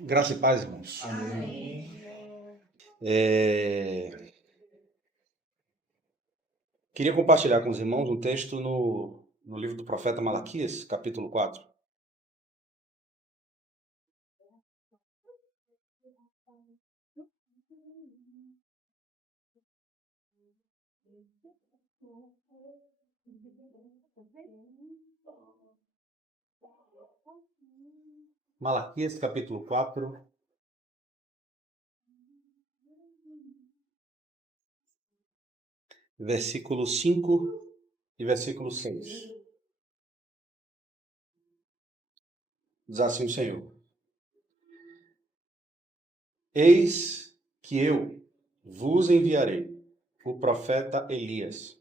Graça e paz, irmãos. Amém. Queria compartilhar com os irmãos um texto no livro do profeta Malaquias, capítulo 4. Malaquias, capítulo 4, versículo 5 e versículo 6. Diz assim o Senhor: Eis que eu vos enviarei o profeta Elias,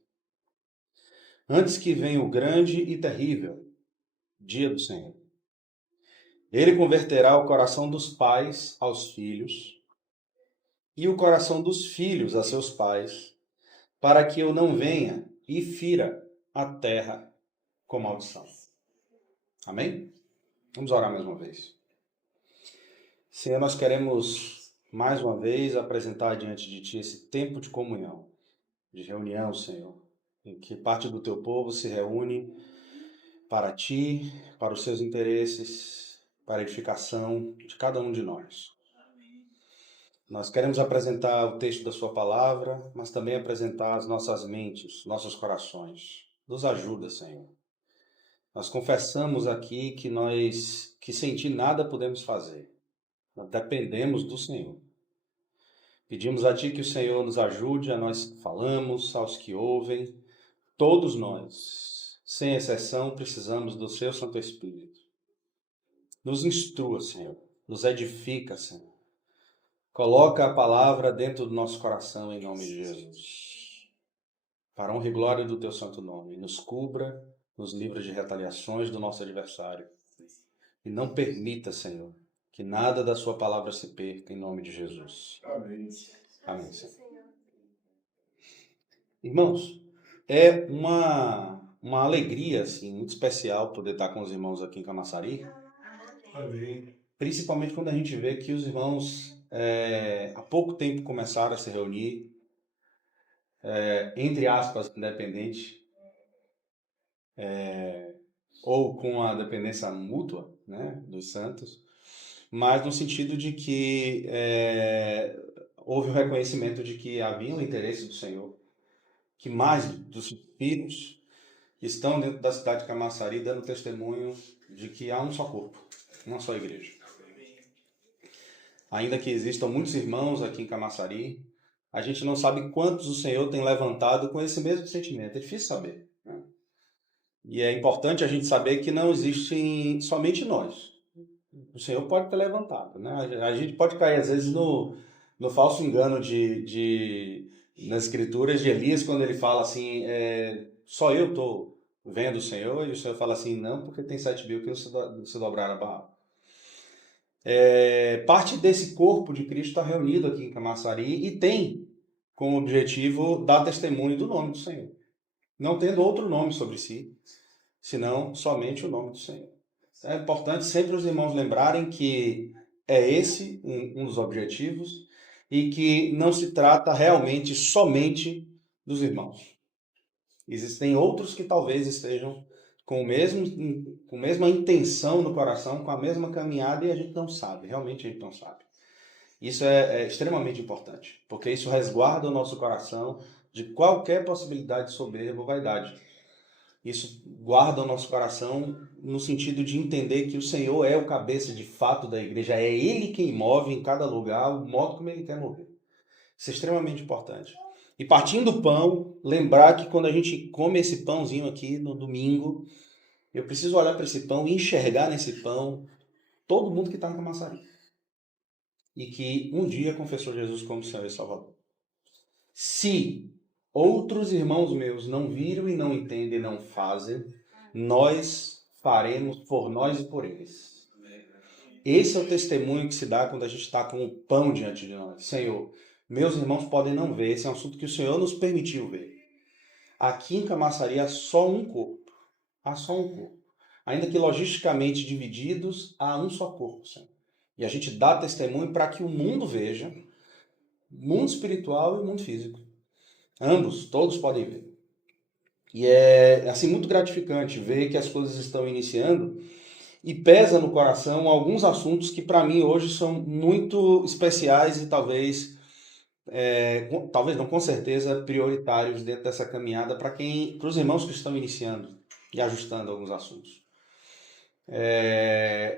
antes que venha o grande e terrível dia do Senhor. Ele converterá o coração dos pais aos filhos e o coração dos filhos a seus pais, para que eu não venha e fira a terra com maldição. Amém? Vamos orar mais uma vez. Senhor, nós queremos mais uma vez apresentar diante de Ti esse tempo de comunhão, de reunião, Senhor, em que parte do Teu povo se reúne para Ti, para os seus interesses, para a edificação de cada um de nós. Nós queremos apresentar o texto da Sua palavra, mas também apresentar as nossas mentes, nossos corações. Nos ajuda, Senhor. Nós confessamos aqui que sem Ti nada podemos fazer. Nós dependemos do Senhor. Pedimos a Ti que o Senhor nos ajude, a nós falamos, aos que ouvem. Todos nós, sem exceção, precisamos do Seu Santo Espírito. Nos instrua, Senhor. Nos edifica, Senhor. Coloca a palavra dentro do nosso coração, em nome de Jesus. Para a honra e glória do Teu santo nome. Nos cubra, nos livra de retaliações do nosso adversário. E não permita, Senhor, que nada da Sua palavra se perca, em nome de Jesus. Amém. Amém, Senhor. Irmãos, é uma alegria assim, muito especial poder estar com os irmãos aqui em Camaçari, Amém. principalmente quando a gente vê que os irmãos há pouco tempo começaram a se reunir, entre aspas, independente, ou com a dependência mútua, né, dos santos, mas no sentido de que houve o reconhecimento de que havia um interesse do Senhor, que mais dos filhos estão dentro da cidade de Camaçari dando testemunho de que há um só corpo, uma só igreja. Ainda que existam muitos irmãos aqui em Camaçari, a gente não sabe quantos o Senhor tem levantado com esse mesmo sentimento. É difícil saber, né? E é importante a gente saber que não existem somente nós. O Senhor pode ter levantado, né? A gente pode cair às vezes no falso engano nas escrituras de Elias, quando ele fala assim, só eu estou vendo o Senhor, e o Senhor fala assim, não, porque tem 7.000 que não se dobraram a Baal. Parte desse corpo de Cristo está reunido aqui em Camaçari e tem como objetivo dar testemunho do nome do Senhor, não tendo outro nome sobre si, senão somente o nome do Senhor. É importante sempre os irmãos lembrarem que é esse um dos objetivos e que não se trata realmente somente dos irmãos. Existem outros que talvez estejam com a mesma intenção no coração, com a mesma caminhada e a gente não sabe, realmente a gente não sabe. Isso é extremamente importante, porque isso resguarda o nosso coração de qualquer possibilidade de soberba ou vaidade. Isso guarda o nosso coração no sentido de entender que o Senhor é o cabeça de fato da igreja, é Ele quem move em cada lugar o modo como Ele quer mover. Isso é extremamente importante. E partindo do pão, lembrar que quando a gente come esse pãozinho aqui no domingo, eu preciso olhar para esse pão e enxergar nesse pão todo mundo que está na Camaçari. E que um dia confessou Jesus como Senhor e Salvador. Se outros irmãos meus não viram e não entendem e não fazem, nós faremos por nós e por eles. Esse é o testemunho que se dá quando a gente está com o pão diante de nós. Senhor, meus irmãos podem não ver, esse é um assunto que o Senhor nos permitiu ver. Aqui em Camaçari há só um corpo. Há só um corpo. Ainda que logisticamente divididos, há um só corpo, Senhor. E a gente dá testemunho para que o mundo veja, mundo espiritual e o mundo físico. Ambos, todos podem ver. E é assim muito gratificante ver que as coisas estão iniciando e pesa no coração alguns assuntos que para mim hoje são muito especiais e talvez não, com certeza, prioritários dentro dessa caminhada para os irmãos que estão iniciando e ajustando alguns assuntos.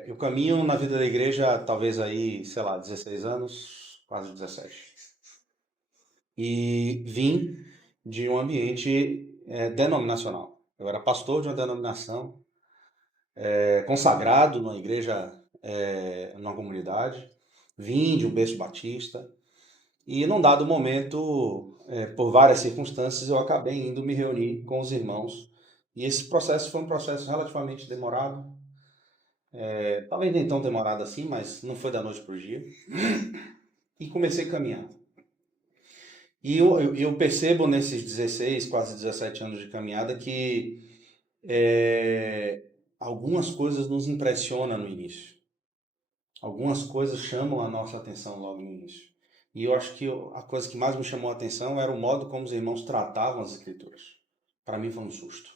Eu caminho na vida da igreja talvez aí, sei lá, 16 anos, quase 17. E vim de um ambiente denominacional. Eu era pastor de uma denominação, consagrado numa igreja, numa comunidade. Vim de um berço batista. E num dado momento, por várias circunstâncias, eu acabei indo me reunir com os irmãos. E esse processo foi um processo relativamente demorado. Talvez nem tão demorado assim, mas não foi da noite para o dia. E comecei a caminhar. E eu percebo nesses 16, quase 17 anos de caminhada que algumas coisas nos impressionam no início. Algumas coisas chamam a nossa atenção logo no início. E eu acho que a coisa que mais me chamou a atenção era o modo como os irmãos tratavam as escrituras. Para mim foi um susto.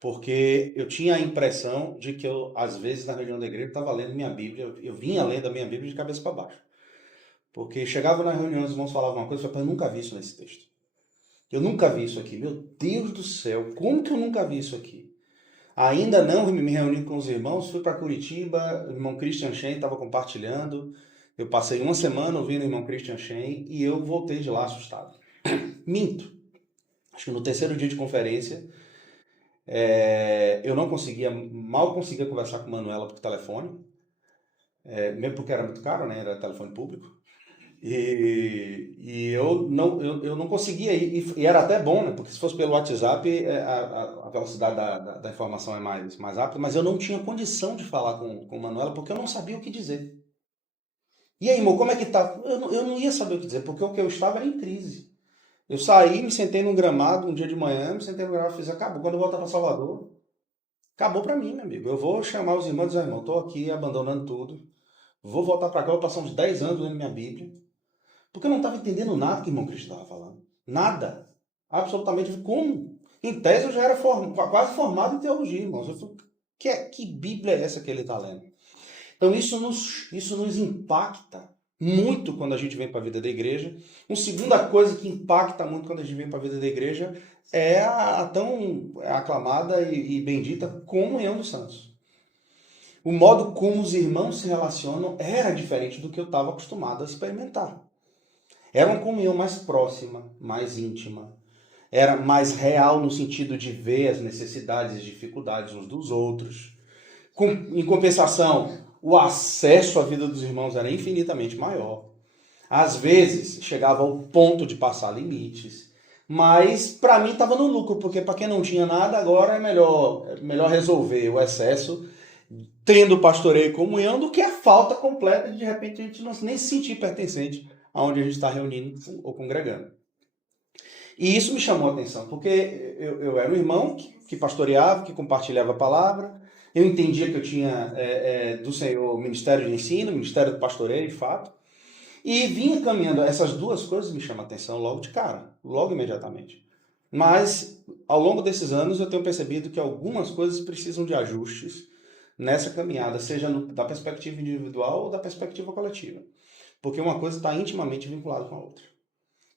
Porque eu tinha a impressão de que eu, às vezes, na reunião da igreja, estava lendo minha Bíblia, eu vinha lendo a minha Bíblia de cabeça para baixo. Porque chegava na reunião, os irmãos falavam uma coisa, eu falei, eu nunca vi isso nesse texto. Eu nunca vi isso aqui. Meu Deus do céu, como que eu nunca vi isso aqui? Ainda não me reuni com os irmãos, fui para Curitiba, o irmão Christian Shen estava compartilhando. Eu passei uma semana ouvindo o irmão Christian Shen e eu voltei de lá assustado. Minto. Acho que no terceiro dia de conferência, eu mal conseguia conversar com a Manuela por telefone, mesmo porque era muito caro, né? Era telefone público. E eu não conseguia ir, e era até bom, né? Porque se fosse pelo WhatsApp, a velocidade da informação é mais rápida, mas eu não tinha condição de falar com a Manuela porque eu não sabia o que dizer. E aí, irmão, como é que tá? Eu não ia saber o que dizer, porque o que eu estava era em crise. Eu saí, me sentei num gramado um dia de manhã, me sentei no gramado e fiz, acabou. Quando eu voltar para Salvador, acabou para mim, meu amigo. Eu vou chamar os irmãos e dizer, irmão, estou aqui abandonando tudo, vou voltar para cá, vou passar uns 10 anos lendo minha Bíblia. Porque eu não estava entendendo nada que o irmão Cristo estava falando. Nada. Absolutamente. Como? Em tese eu já era quase formado em teologia, irmãos. Eu falei, que Bíblia é essa que ele está lendo? Então isso nos impacta muito quando a gente vem para a vida da igreja. Uma segunda coisa que impacta muito quando a gente vem para a vida da igreja é a tão aclamada e bendita comunhão dos santos. O modo como os irmãos se relacionam era diferente do que eu estava acostumado a experimentar. Era uma comunhão mais próxima, mais íntima. Era mais real no sentido de ver as necessidades e dificuldades uns dos outros. Em compensação, o acesso à vida dos irmãos era infinitamente maior. Às vezes, chegava ao ponto de passar limites. Mas, para mim, estava no lucro, porque para quem não tinha nada, agora é melhor resolver o excesso tendo pastoreio e comunhão do que a falta completa de repente, a gente não nem se sentir pertencente aonde a gente está reunindo ou congregando. E isso me chamou a atenção, porque eu era um irmão que pastoreava, que compartilhava a palavra, eu entendia que eu tinha do Senhor ministério de ensino, ministério de pastoreio, de fato, e vinha caminhando. Essas duas coisas me chamam a atenção logo de cara, logo imediatamente. Mas, ao longo desses anos, eu tenho percebido que algumas coisas precisam de ajustes nessa caminhada, seja da perspectiva individual ou da perspectiva coletiva. Porque uma coisa está intimamente vinculada com a outra.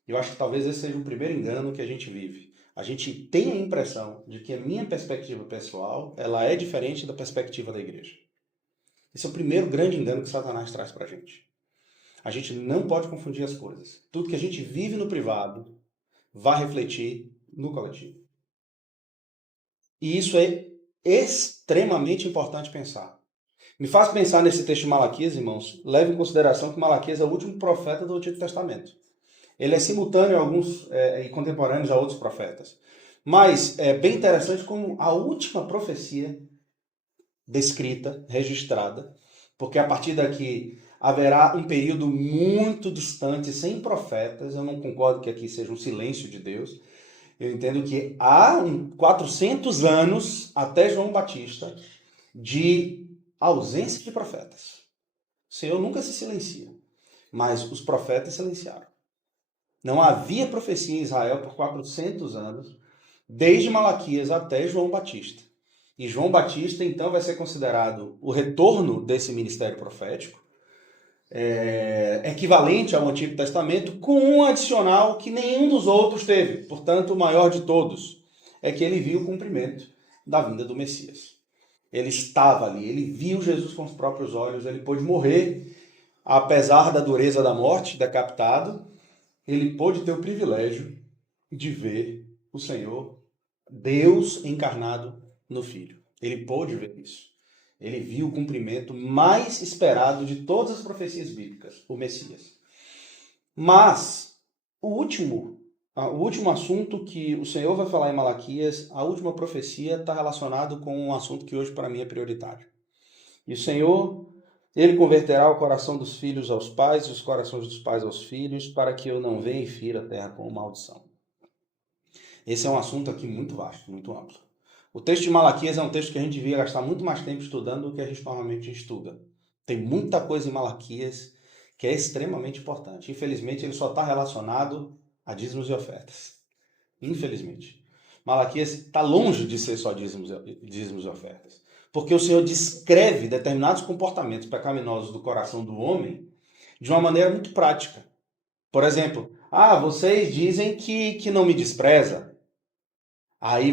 Eu acho que talvez esse seja o primeiro engano que a gente vive. A gente tem a impressão de que a minha perspectiva pessoal ela é diferente da perspectiva da igreja. Esse é o primeiro grande engano que Satanás traz para a gente. A gente não pode confundir as coisas. Tudo que a gente vive no privado vai refletir no coletivo. E isso é extremamente importante pensar. Me faz pensar nesse texto de Malaquias, irmãos. Leve em consideração que Malaquias é o último profeta do Antigo Testamento. Ele é simultâneo a alguns e contemporâneos a outros profetas. Mas é bem interessante como a última profecia descrita, registrada, porque a partir daqui haverá um período muito distante, sem profetas. Eu não concordo que aqui seja um silêncio de Deus. Eu entendo que há 400 anos, até João Batista, de ausência de profetas. Senhor nunca se silencia, mas os profetas silenciaram. Não havia profecia em Israel por 400 anos, desde Malaquias até João Batista. E João Batista, então, vai ser considerado o retorno desse ministério profético, equivalente ao Antigo Testamento, com um adicional que nenhum dos outros teve. Portanto, o maior de todos é que ele viu o cumprimento da vinda do Messias. Ele estava ali, ele viu Jesus com os próprios olhos, ele pôde morrer, apesar da dureza da morte, decapitado, ele pôde ter o privilégio de ver o Senhor, Deus encarnado no Filho. Ele pôde ver isso. Ele viu o cumprimento mais esperado de todas as profecias bíblicas, o Messias. Mas o último assunto que o Senhor vai falar em Malaquias, a última profecia, está relacionado com um assunto que hoje para mim é prioritário. E o Senhor, ele converterá o coração dos filhos aos pais e os corações dos pais aos filhos, para que eu não venha e fira a terra com maldição. Esse é um assunto aqui muito vasto, muito amplo. O texto de Malaquias é um texto que a gente devia gastar muito mais tempo estudando do que a gente normalmente estuda. Tem muita coisa em Malaquias que é extremamente importante. Infelizmente, ele só está relacionado a dízimos e ofertas. Infelizmente. Malaquias está longe de ser só dízimos e ofertas. Porque o Senhor descreve determinados comportamentos pecaminosos do coração do homem de uma maneira muito prática. Por exemplo, vocês dizem que não me despreza. Aí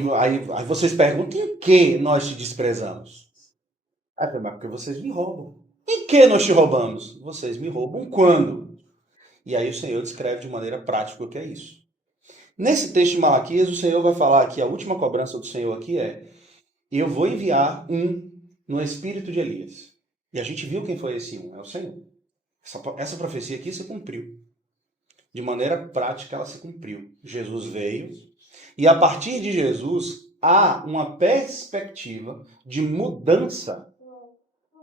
vocês perguntam, em que nós te desprezamos? Mas porque vocês me roubam. Em que nós te roubamos? Vocês me roubam quando? E aí o Senhor descreve de maneira prática o que é isso. Nesse texto de Malaquias, o Senhor vai falar que a última cobrança do Senhor aqui é: eu vou enviar no espírito de Elias. E a gente viu quem foi esse é o Senhor. Essa profecia aqui se cumpriu. De maneira prática, ela se cumpriu. Jesus veio, e a partir de Jesus, há uma perspectiva de mudança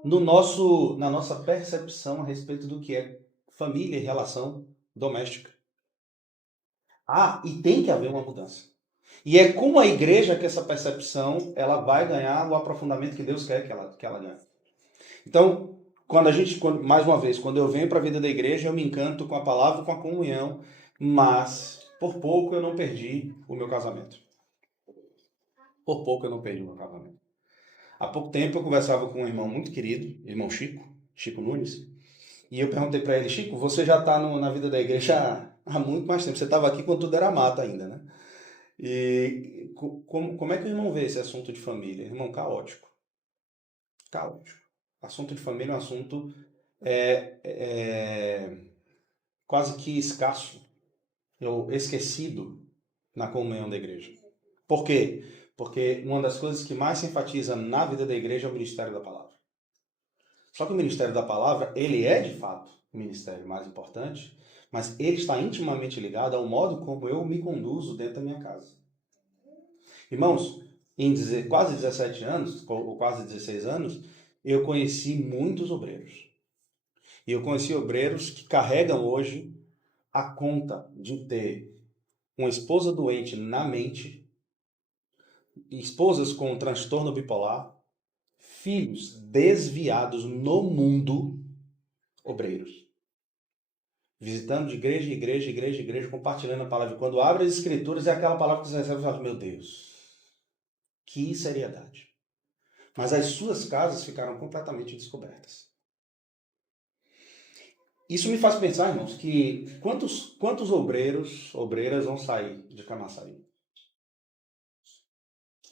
na nossa percepção a respeito do que é família e relação doméstica. E tem que haver uma mudança. E é com a igreja que essa percepção ela vai ganhar o aprofundamento que Deus quer que ela ganhe. Então, mais uma vez, quando eu venho para a vida da igreja, eu me encanto com a palavra, com a comunhão, mas por pouco eu não perdi o meu casamento. Por pouco eu não perdi o meu casamento. Há pouco tempo eu conversava com um irmão muito querido, irmão Chico Nunes, e eu perguntei para ele: Chico, você já está na vida da igreja há muito mais tempo, você estava aqui quando tudo era mata ainda, né? E como é que o irmão vê esse assunto de família? Irmão, caótico. Caótico. Assunto de família é um assunto quase que escasso, ou esquecido na comunhão da igreja. Por quê? Porque uma das coisas que mais se enfatiza na vida da igreja é o ministério da palavra. Só que o ministério da palavra, ele é de fato o ministério mais importante, mas ele está intimamente ligado ao modo como eu me conduzo dentro da minha casa. Irmãos, em quase 17 anos, ou quase 16 anos, eu conheci muitos obreiros. E eu conheci obreiros que carregam hoje a conta de ter uma esposa doente na mente, esposas com transtorno bipolar, filhos desviados no mundo, obreiros. Visitando de igreja em igreja, igreja em igreja, compartilhando a palavra. Quando abre as escrituras, é aquela palavra que você recebe e fala: meu Deus, que seriedade. Mas as suas casas ficaram completamente descobertas. Isso me faz pensar, irmãos, que quantos obreiras vão sair de Camaçari?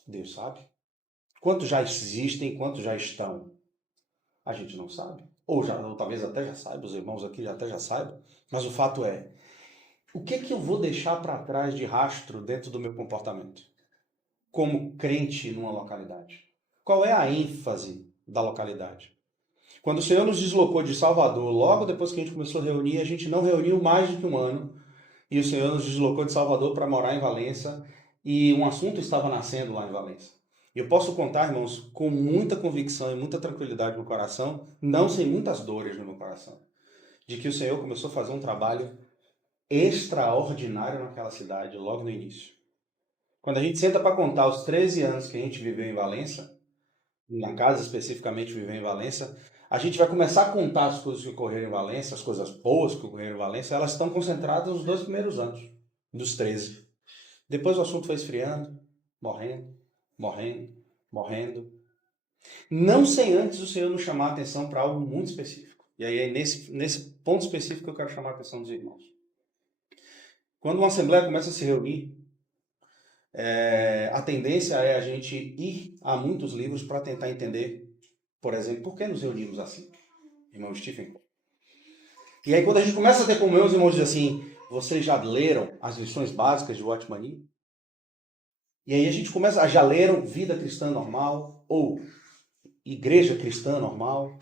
Deus sabe. Quantos já existem, quantos já estão? A gente não sabe. Ou talvez até já saiba, os irmãos aqui até já saibam. Mas o fato é, o que eu vou deixar para trás de rastro dentro do meu comportamento? Como crente numa localidade? Qual é a ênfase da localidade? Quando o Senhor nos deslocou de Salvador, logo depois que a gente começou a reunir, a gente não reuniu mais do que um ano. E o Senhor nos deslocou de Salvador para morar em Valença. E um assunto estava nascendo lá em Valença. Eu posso contar, irmãos, com muita convicção e muita tranquilidade no coração, não sem muitas dores no meu coração, de que o Senhor começou a fazer um trabalho extraordinário naquela cidade logo no início. Quando a gente senta para contar os 13 anos que a gente viveu em Valença, na casa especificamente viveu em Valença, a gente vai começar a contar as coisas que ocorreram em Valência, as coisas boas que ocorreram em Valência, elas estão concentradas nos 2 primeiros anos, dos 13. Depois o assunto foi esfriando, morrendo, morrendo, morrendo. Não sem antes o Senhor nos chamar a atenção para algo muito específico. E aí é nesse ponto específico que eu quero chamar a atenção dos irmãos. Quando uma assembleia começa a se reunir, a tendência é a gente ir a muitos livros para tentar entender, por exemplo, por que nos reunimos assim, irmão Stephen. E aí quando a gente começa a ter como meus irmãos dizem assim, vocês já leram as lições básicas de Watchman Nee? E aí a gente começa, já leram Vida Cristã Normal, ou Igreja Cristã Normal,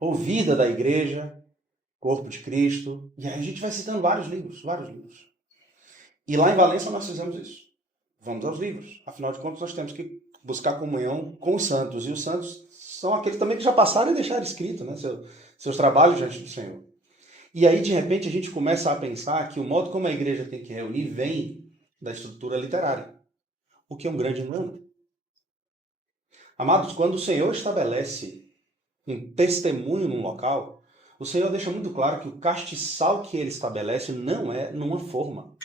ou Vida da Igreja, Corpo de Cristo. E aí a gente vai citando vários livros, vários livros. E lá em Valência nós fizemos isso. Vamos aos livros. Afinal de contas, nós temos que buscar comunhão com os santos. E os santos são aqueles também que já passaram e deixaram escrito, né, seus trabalhos diante do Senhor. E aí, de repente, a gente começa a pensar que o modo como a igreja tem que reunir vem da estrutura literária. O que é um grande engano. Amados, quando o Senhor estabelece um testemunho num local, o Senhor deixa muito claro que o castiçal que ele estabelece não é numa forma.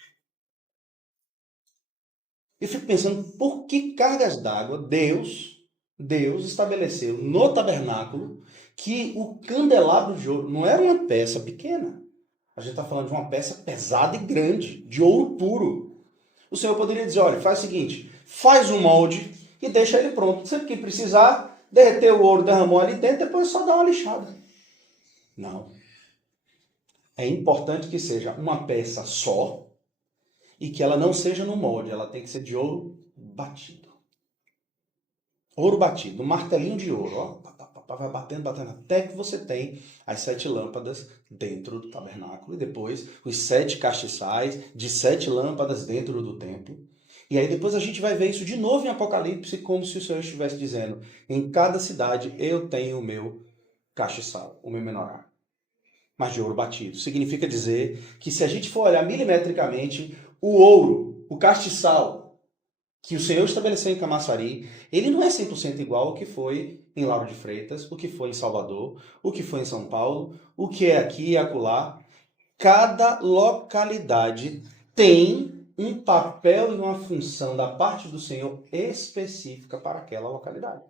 Eu fico pensando, por que cargas d'água Deus estabeleceu no tabernáculo que o candelabro de ouro não era uma peça pequena. A gente está falando de uma peça pesada e grande, de ouro puro. O Senhor poderia dizer, olha, faz o seguinte, faz um molde e deixa ele pronto. Sempre que precisar, derreter o ouro, derramou ali dentro, depois só dá uma lixada. Não. É importante que seja uma peça só, e que ela não seja no molde, ela tem que ser de ouro batido. Ouro batido, um martelinho de ouro, ó, vai batendo, até que você tem as 7 lâmpadas dentro do tabernáculo, e depois os 7 castiçais de 7 lâmpadas dentro do templo. E aí depois a gente vai ver isso de novo em Apocalipse, como se o Senhor estivesse dizendo, em cada cidade eu tenho o meu castiçal, o meu menorá. Mas de ouro batido. Significa dizer que se a gente for olhar milimetricamente, o ouro, o castiçal que o Senhor estabeleceu em Camaçari, ele não é 100% igual ao que foi em Lauro de Freitas, o que foi em Salvador, o que foi em São Paulo, o que é aqui e acolá. Cada localidade tem um papel e uma função da parte do Senhor específica para aquela localidade.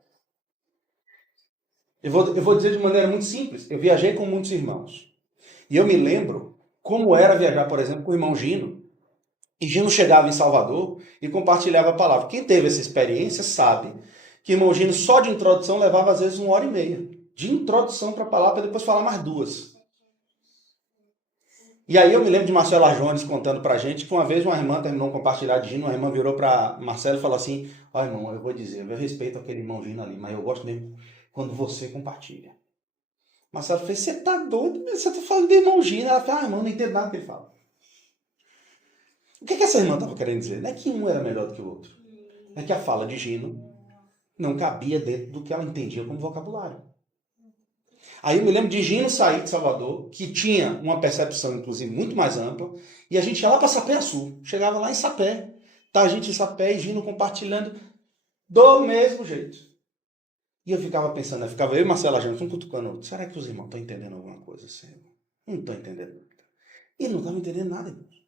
Eu vou dizer de maneira muito simples. Eu viajei com muitos irmãos. E eu me lembro como era viajar, por exemplo, com o irmão Gino. E Gino chegava em Salvador e compartilhava a palavra. Quem teve essa experiência sabe que o irmão Gino só de introdução levava às vezes 1h30. De introdução para a palavra, para depois falar mais 2. E aí eu me lembro de Marcelo Arjones contando pra gente que uma vez uma irmã terminou um compartilhar de Gino, uma irmã virou para Marcelo e falou assim, ó irmão, eu vou dizer, eu respeito aquele irmão Gino ali, mas eu gosto mesmo quando você compartilha. Marcelo fez, você tá doido? Você tá falando de irmão Gino. Ela fala, irmão, não entendo nada que ele fala. O que essa irmã estava querendo dizer? Não é que um era melhor do que o outro. É que a fala de Gino não cabia dentro do que ela entendia como vocabulário. Aí eu me lembro de Gino sair de Salvador, que tinha uma percepção, inclusive, muito mais ampla, e a gente ia lá para Sapé Sul. Chegava lá em Sapé. Tá a gente em Sapé e Gino compartilhando do mesmo jeito. E eu ficava pensando, eu e Marcelo Arjones, um cutucando, será que os irmãos estão entendendo alguma coisa assim? Não estão entendendo nada. E não estavam entendendo nada, irmãos.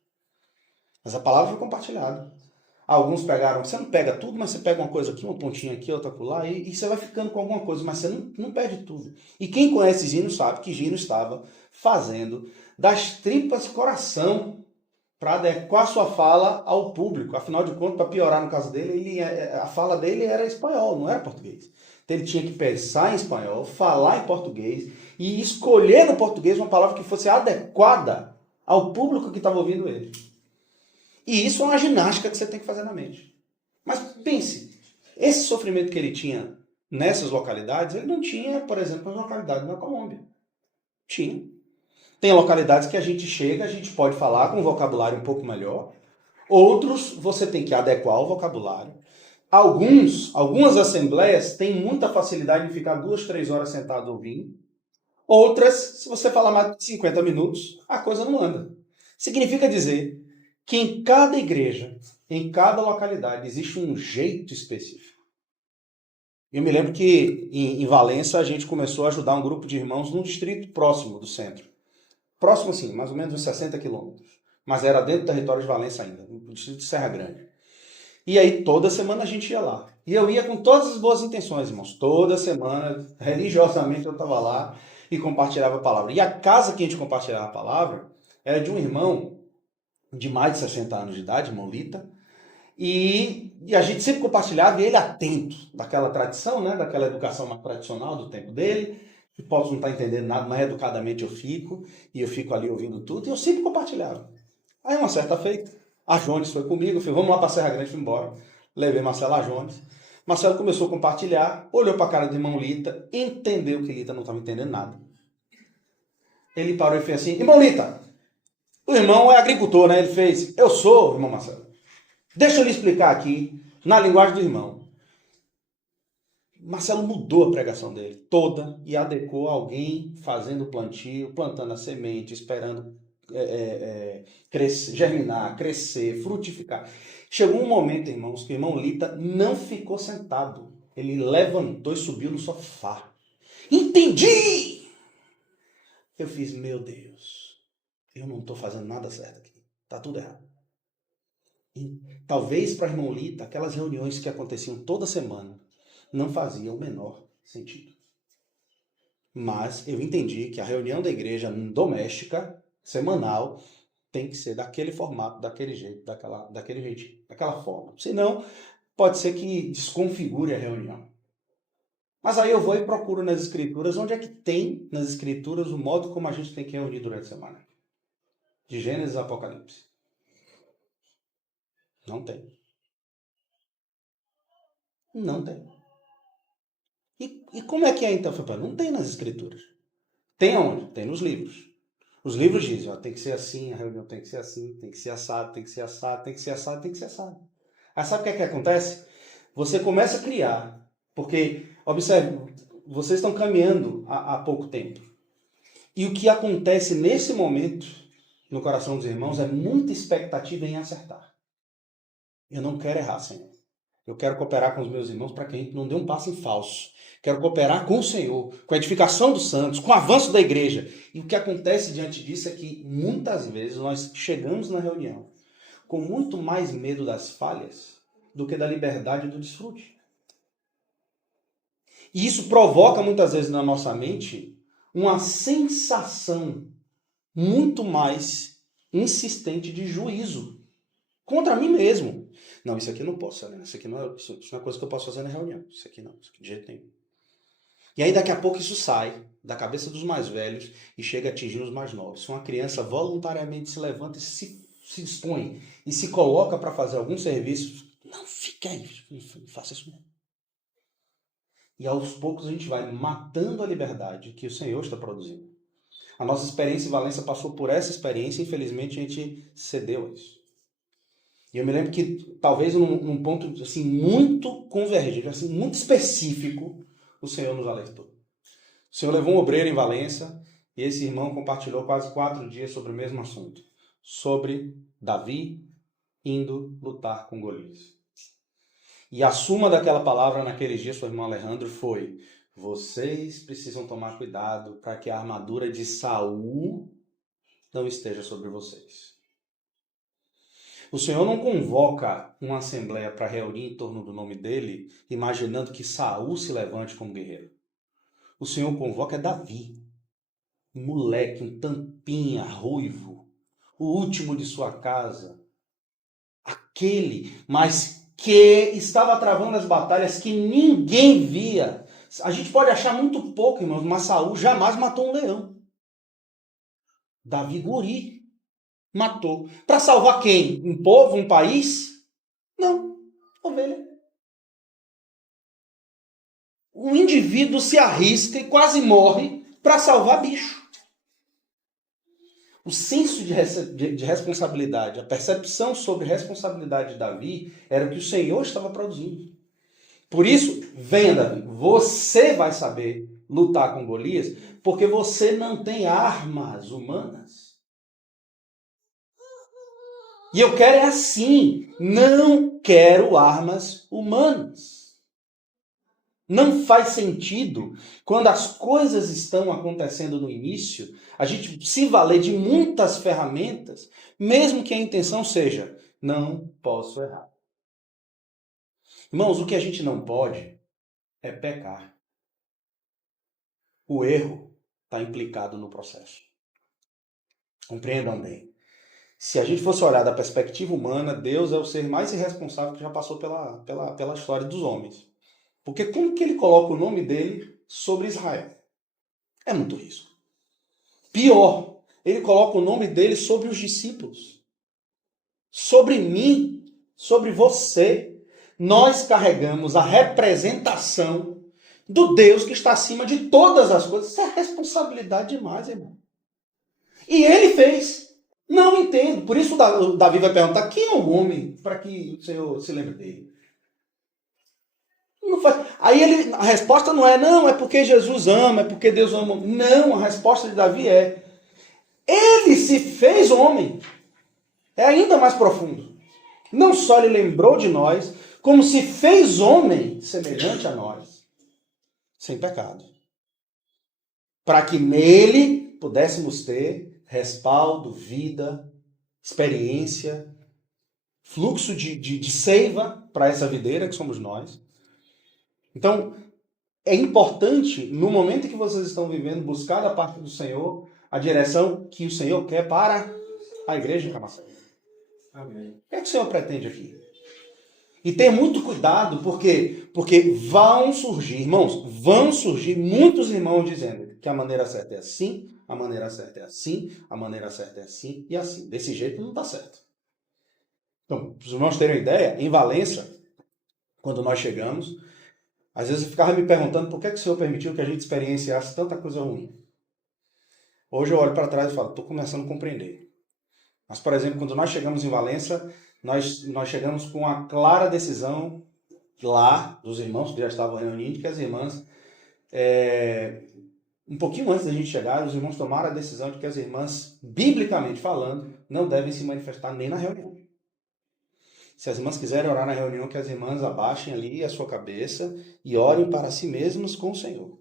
Mas a palavra foi compartilhada. Alguns pegaram, você não pega tudo, mas você pega uma coisa aqui, uma pontinha aqui, outra lá, e você vai ficando com alguma coisa, mas você não perde tudo. E quem conhece Gino sabe que Gino estava fazendo das tripas coração para adequar sua fala ao público. Afinal de contas, para piorar no caso dele, a fala dele era espanhol, não era português. Então ele tinha que pensar em espanhol, falar em português e escolher no português uma palavra que fosse adequada ao público que estava ouvindo ele. E isso é uma ginástica que você tem que fazer na mente. Mas pense, esse sofrimento que ele tinha nessas localidades, ele não tinha, por exemplo, nas localidades na Colômbia. Tinha. Tem localidades que a gente chega, a gente pode falar com um vocabulário um pouco melhor. Outros, você tem que adequar o vocabulário. Algumas assembleias têm muita facilidade em ficar 2, 3 horas sentado ouvindo. Outras, se você falar mais de 50 minutos, a coisa não anda. Significa dizer que em cada igreja, em cada localidade, existe um jeito específico. Eu me lembro que em Valença a gente começou a ajudar um grupo de irmãos num distrito próximo do centro. Próximo assim, mais ou menos uns 60 quilômetros. Mas era dentro do território de Valença ainda, no distrito de Serra Grande. E aí toda semana a gente ia lá. E eu ia com todas as boas intenções, irmãos. Toda semana, religiosamente, eu estava lá e compartilhava a palavra. E a casa que a gente compartilhava a palavra era de um irmão de mais de 60 anos de idade, irmão Lita. E a gente sempre compartilhava, e ele atento daquela tradição, né, daquela educação mais tradicional do tempo dele. Eu posso não estar entendendo nada, mas educadamente eu fico, e eu fico ali ouvindo tudo, e eu sempre compartilhava. Aí uma certa feita, a Jones foi comigo, eu falei, vamos lá para Serra Grande, fui embora. Levei Marcelo a Jones. Marcelo começou a compartilhar, olhou para a cara do irmão Lita, entendeu que Lita não estava entendendo nada. Ele parou e fez assim, irmão Lita, o irmão é agricultor, né? Ele fez, eu sou, irmão Marcelo. Deixa eu lhe explicar aqui, na linguagem do irmão. Marcelo mudou a pregação dele toda e adequou a alguém fazendo plantio, plantando a semente, esperando crescer, germinar, crescer, frutificar. Chegou um momento, irmãos, que o irmão Lita não ficou sentado. Ele levantou e subiu no sofá. Entendi! Eu fiz, meu Deus, eu não estou fazendo nada certo aqui. Está tudo errado. E, talvez para o irmão Lita, aquelas reuniões que aconteciam toda semana não faziam o menor sentido. Mas eu entendi que a reunião da igreja doméstica, semanal, tem que ser daquele formato, daquele jeito, daquele jeitinho, daquela forma. Senão, pode ser que desconfigure a reunião. Mas aí eu vou e procuro nas escrituras, onde é que tem nas escrituras o modo como a gente tem que reunir durante a semana. De Gênesis a Apocalipse. Não tem. Não tem. E como é que é então? Não tem nas escrituras. Tem aonde? Tem nos livros. Os livros dizem, ó, tem que ser assim, a reunião tem que ser assim, tem que ser assado, tem que ser assado, tem que ser assado, tem que ser assado. Aí sabe o que é que acontece? Você começa a criar, porque, observe, vocês estão caminhando há pouco tempo. E o que acontece nesse momento, no coração dos irmãos, é muita expectativa em acertar. Eu não quero errar, Senhor. Eu quero cooperar com os meus irmãos para que a gente não dê um passo em falso. Quero cooperar com o Senhor, com a edificação dos santos, com o avanço da igreja. E o que acontece diante disso é que muitas vezes nós chegamos na reunião com muito mais medo das falhas do que da liberdade e do desfrute. E isso provoca muitas vezes na nossa mente uma sensação muito mais insistente de juízo contra mim mesmo. Não, isso aqui eu não posso fazer, isso aqui não é, isso não é coisa que eu posso fazer na reunião. Isso aqui não, isso aqui de jeito nenhum. E aí daqui a pouco isso sai da cabeça dos mais velhos e chega atingindo os mais novos. Se uma criança voluntariamente se levanta e se dispõe e se coloca para fazer algum serviço, não, fica aí, faça isso mesmo. E aos poucos a gente vai matando a liberdade que o Senhor está produzindo. A nossa experiência em Valença passou por essa experiência e infelizmente a gente cedeu a isso. E eu me lembro que talvez num ponto assim, muito convergente, assim, muito específico, o Senhor nos alertou. O Senhor levou um obreiro em Valença e esse irmão compartilhou quase 4 dias sobre o mesmo assunto. Sobre Davi indo lutar com Golias. E a suma daquela palavra naqueles dias, seu irmão Alejandro, foi: vocês precisam tomar cuidado para que a armadura de Saul não esteja sobre vocês. O Senhor não convoca uma assembleia para reunir em torno do nome dele, imaginando que Saul se levante como guerreiro. O Senhor convoca Davi, um moleque, um tampinha, ruivo, o último de sua casa, aquele, mas que estava travando as batalhas que ninguém via. A gente pode achar muito pouco, irmãos, mas Saul jamais matou um leão. Davi guri matou. Para salvar quem? Um povo, um país? Não, ovelha. Um indivíduo se arrisca e quase morre para salvar bicho. O senso de responsabilidade, a percepção sobre responsabilidade de Davi era o que o Senhor estava produzindo. Por isso, venha Davi, você vai saber lutar com Golias, porque você não tem armas humanas. E eu quero é assim, não quero armas humanas. Não faz sentido, quando as coisas estão acontecendo no início, a gente se valer de muitas ferramentas, mesmo que a intenção seja, não posso errar. Irmãos, o que a gente não pode é pecar. O erro está implicado no processo. Compreendam bem. Se a gente fosse olhar da perspectiva humana, Deus é o ser mais irresponsável que já passou pela história dos homens. Porque como que ele coloca o nome dele sobre Israel? É muito risco. Pior, ele coloca o nome dele sobre os discípulos. Sobre mim, sobre você. Nós carregamos a representação do Deus que está acima de todas as coisas. Isso é responsabilidade demais, irmão. E ele fez. Não entendo. Por isso o Davi vai perguntar, quem é o homem para que o Senhor se lembre dele? Não faz. Aí a resposta não é porque Jesus ama, é porque Deus ama. Não, a resposta de Davi é, ele se fez homem. É ainda mais profundo. Não só ele lembrou de nós, como se fez homem semelhante a nós, sem pecado. Para que nele pudéssemos ter respaldo, vida, experiência, fluxo de seiva para essa videira que somos nós. Então, é importante, no momento em que vocês estão vivendo, buscar da parte do Senhor a direção que o Senhor quer para a igreja de Camaçã. Amém. O que é que o Senhor pretende aqui? E ter muito cuidado, porque vão surgir, irmãos, muitos irmãos dizendo que a maneira certa é assim, a maneira certa é assim, a maneira certa é assim e assim. Desse jeito não está certo. Então, para os irmãos terem uma ideia, em Valença, quando nós chegamos, às vezes eu ficava me perguntando por que o Senhor permitiu que a gente experienciasse tanta coisa ruim. Hoje eu olho para trás e falo, estou começando a compreender. Mas, por exemplo, quando nós chegamos em Valença, nós chegamos com a clara decisão lá dos irmãos que já estavam reunidos, que as irmãs, um pouquinho antes da gente chegar, os irmãos tomaram a decisão de que as irmãs, biblicamente falando, não devem se manifestar nem na reunião. Se as irmãs quiserem orar na reunião, que as irmãs abaixem ali a sua cabeça e orem para si mesmas com o Senhor.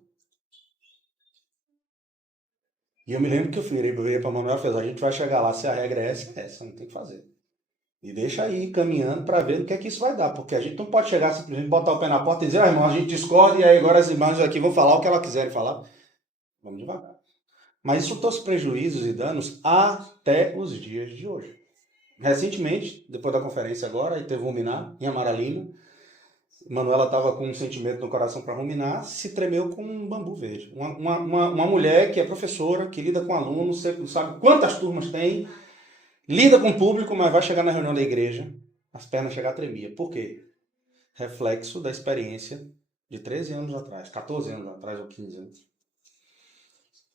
E eu me lembro que eu virei para a Manuela e falei, a gente vai chegar lá, se a regra é essa, não tem que fazer. E deixa aí caminhando para ver o que é que isso vai dar, porque a gente não pode chegar simplesmente, botar o pé na porta e dizer, irmão, a gente discorda e aí agora as irmãs aqui vão falar o que elas quiserem falar. Vamos devagar. Mas isso trouxe prejuízos e danos até os dias de hoje. Recentemente, depois da conferência agora, teve um ruminar em Amaralina. Manuela estava com um sentimento no coração para ruminar, se tremeu com um bambu verde. Uma mulher que é professora, que lida com alunos, sabe quantas turmas tem, lida com o público, mas vai chegar na reunião da igreja, as pernas chegar a tremer. Por quê? Reflexo da experiência de 13 anos atrás, 14 anos atrás ou 15 anos.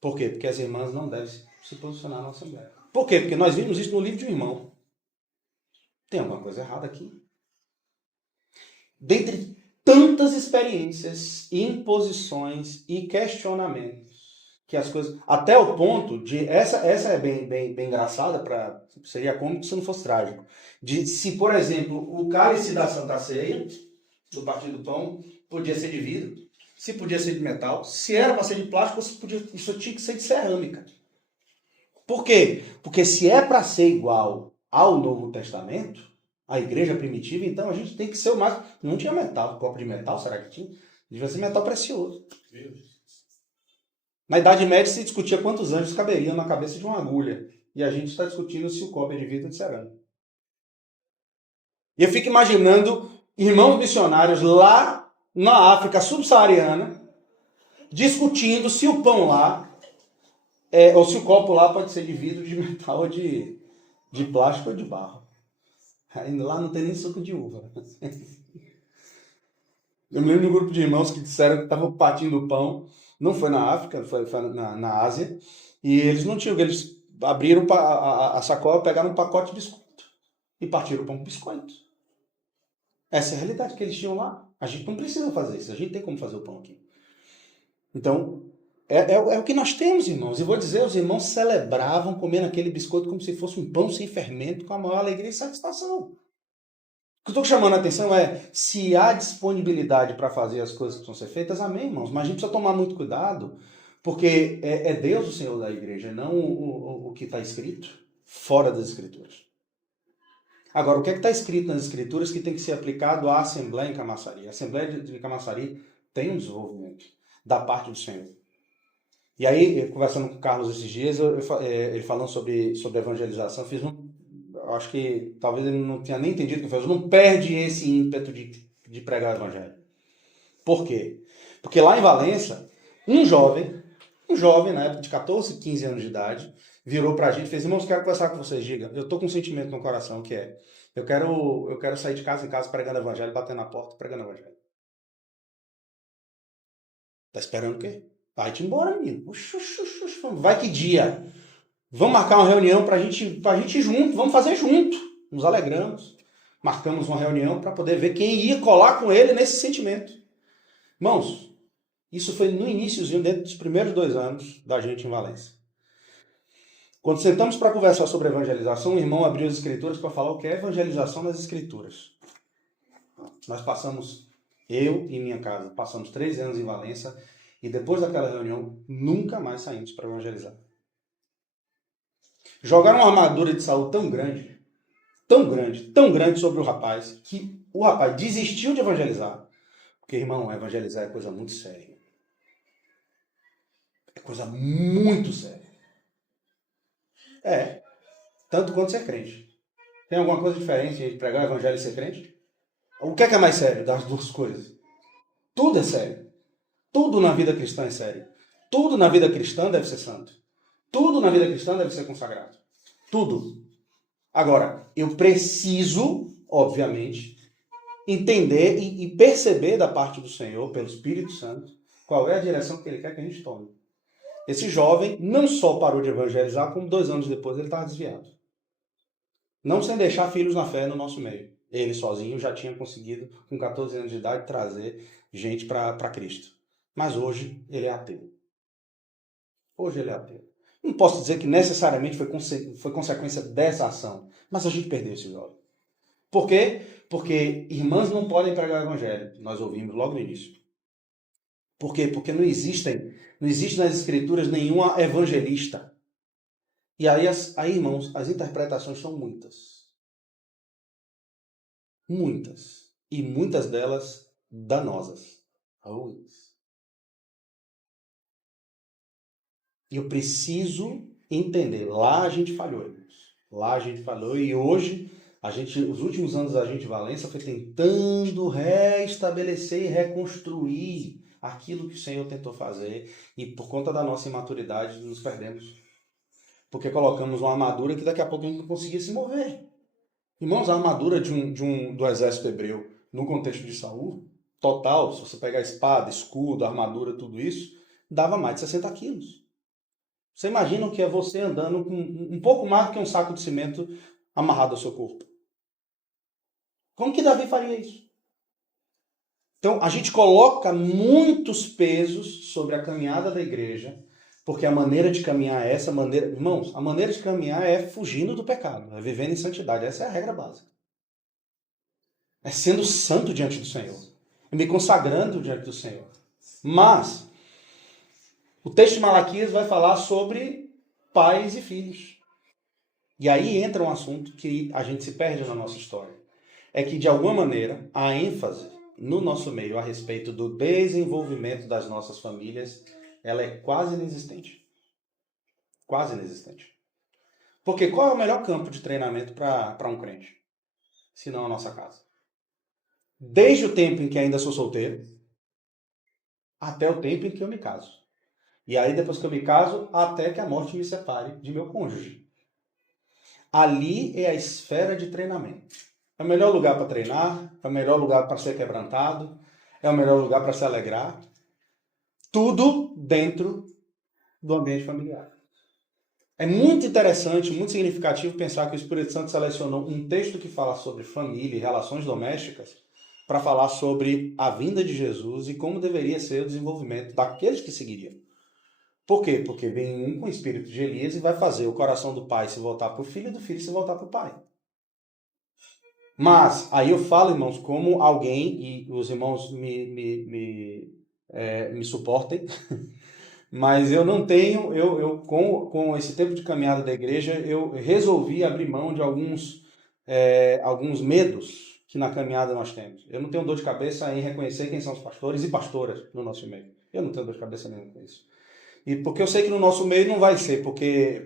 Por quê? Porque as irmãs não devem se posicionar na Assembleia. Por quê? Porque nós vimos isso no livro de um irmão. Tem alguma coisa errada aqui. Dentre tantas experiências, imposições e questionamentos, que as coisas, até o ponto de, essa é bem engraçada, seria cômico se não fosse trágico, de se, por exemplo, o cálice da Santa Ceia, do Partido do Pão, podia ser de vidro, se podia ser de metal, se era para ser de plástico, isso tinha que ser de cerâmica. Por quê? Porque se é para ser igual ao Novo Testamento, a igreja primitiva, então a gente tem que ser o mais... Não tinha metal, copo de metal, será que tinha? Devia ser metal precioso. Na Idade Média se discutia quantos anjos caberiam na cabeça de uma agulha. E a gente está discutindo se o copo é de vidro ou de cerâmica. E eu fico imaginando irmãos missionários lá na África subsaariana discutindo se o pão lá, ou se o copo lá pode ser de vidro, de metal, ou de plástico ou de barro. Lá não tem nem suco de uva. Eu me lembro de um grupo de irmãos que disseram que estavam partindo pão. Não foi na África, foi na Ásia. E eles não tinham, eles abriram a sacola, pegaram um pacote de biscoito e partiram o pão com biscoito. Essa é a realidade que eles tinham lá. A gente não precisa fazer isso, a gente tem como fazer o pão aqui. Então, é o que nós temos, irmãos. E vou dizer, os irmãos celebravam comendo aquele biscoito como se fosse um pão sem fermento, com a maior alegria e satisfação. que eu estou chamando a atenção é, se há disponibilidade para fazer as coisas que precisam ser feitas, amém, irmãos. Mas a gente precisa tomar muito cuidado, porque é Deus o Senhor da igreja, não o que está escrito fora das Escrituras. Agora, o que é que está escrito nas Escrituras que tem que ser aplicado à Assembleia em Camaçari? A Assembleia de Camaçari tem um desenvolvimento da parte do Senhor. E aí, conversando com o Carlos esses dias, ele falando sobre evangelização, eu fiz acho que talvez ele não tenha nem entendido o que eu fiz. Não perde esse ímpeto de pregar o evangelho. Por quê? Porque lá em Valença, um jovem na época de 14, 15 anos de idade, virou pra gente e fez: irmãos, quero conversar com vocês. Diga, eu tô com um sentimento no coração que é: eu quero sair de casa em casa pregando o evangelho, batendo na porta, pregando o evangelho. Tá esperando o quê? Vai-te embora, menino. Vai que dia? Vamos marcar uma reunião pra gente ir junto, vamos fazer junto. Nos alegramos. Marcamos uma reunião para poder ver quem ia colar com ele nesse sentimento. Irmãos, isso foi no iniciozinho, dentro dos primeiros 2 anos da gente em Valença. Quando sentamos para conversar sobre evangelização, o irmão abriu as escrituras para falar o que é evangelização nas escrituras. Nós passamos, eu e minha casa, passamos 3 anos em Valença e depois daquela reunião, nunca mais saímos para evangelizar. Jogaram uma armadura de saúde tão grande sobre o rapaz, que o rapaz desistiu de evangelizar. Porque, irmão, evangelizar é coisa muito séria. É coisa muito séria. Tanto quanto ser crente. Tem alguma coisa diferente entre pregar o evangelho e ser crente? O que é mais sério das duas coisas? Tudo é sério. Tudo na vida cristã é sério. Tudo na vida cristã deve ser santo. Tudo na vida cristã deve ser consagrado. Tudo. Agora, eu preciso, obviamente, entender e perceber da parte do Senhor, pelo Espírito Santo, qual é a direção que Ele quer que a gente tome. Esse jovem não só parou de evangelizar, como 2 anos depois ele estava desviado. Não sem deixar filhos na fé no nosso meio. Ele sozinho já tinha conseguido, com 14 anos de idade, trazer gente para Cristo. Mas hoje ele é ateu. Hoje ele é ateu. Não posso dizer que necessariamente foi consequência dessa ação, mas a gente perdeu esse jovem. Por quê? Porque irmãs não podem pregar o evangelho. Nós ouvimos logo no início. Por quê? Porque não existe nas escrituras nenhuma evangelista. E aí, irmãos, as interpretações são muitas. Muitas. E muitas delas danosas. Ruins. E eu preciso entender. Lá a gente falhou, irmãos. Lá a gente falhou e hoje, os últimos anos da gente em Valença foi tentando restabelecer e reconstruir aquilo que o Senhor tentou fazer. E por conta da nossa imaturidade, nos perdemos. Porque colocamos uma armadura que daqui a pouco a gente não conseguia se mover. Irmãos, a armadura do exército hebreu, no contexto de Saul, total, se você pegar espada, escudo, armadura, tudo isso, dava mais de 60 quilos. Você imagina o que é você andando com um pouco mais do que um saco de cimento amarrado ao seu corpo? Como que Davi faria isso? Então, a gente coloca muitos pesos sobre a caminhada da igreja, porque a maneira de caminhar é essa maneira. Irmãos, a maneira de caminhar é fugindo do pecado, é vivendo em santidade. Essa é a regra básica. É sendo santo diante do Senhor. É me consagrando diante do Senhor. Mas, o texto de Malaquias vai falar sobre pais e filhos. E aí entra um assunto que a gente se perde na nossa história. É que, de alguma maneira, a ênfase no nosso meio a respeito do desenvolvimento das nossas famílias, ela é quase inexistente. Quase inexistente. Porque qual é o melhor campo de treinamento para um crente? Se não a nossa casa. Desde o tempo em que ainda sou solteiro, até o tempo em que eu me caso. E aí, depois que eu me caso, até que a morte me separe de meu cônjuge. Ali é a esfera de treinamento. É o melhor lugar para treinar, é o melhor lugar para ser quebrantado, é o melhor lugar para se alegrar. Tudo dentro do ambiente familiar. É muito interessante, muito significativo pensar que o Espírito Santo selecionou um texto que fala sobre família e relações domésticas para falar sobre a vinda de Jesus e como deveria ser o desenvolvimento daqueles que seguiriam. Por quê? Porque vem um com o espírito de Elias e vai fazer o coração do pai se voltar para o filho e do filho se voltar para o pai. Mas aí eu falo, irmãos, como alguém, e os irmãos me suportem, mas eu não tenho, com esse tempo de caminhada da igreja, eu resolvi abrir mão de alguns medos que na caminhada nós temos. Eu não tenho dor de cabeça em reconhecer quem são os pastores e pastoras no nosso meio. Eu não tenho dor de cabeça nenhuma com isso. E porque eu sei que no nosso meio não vai ser, porque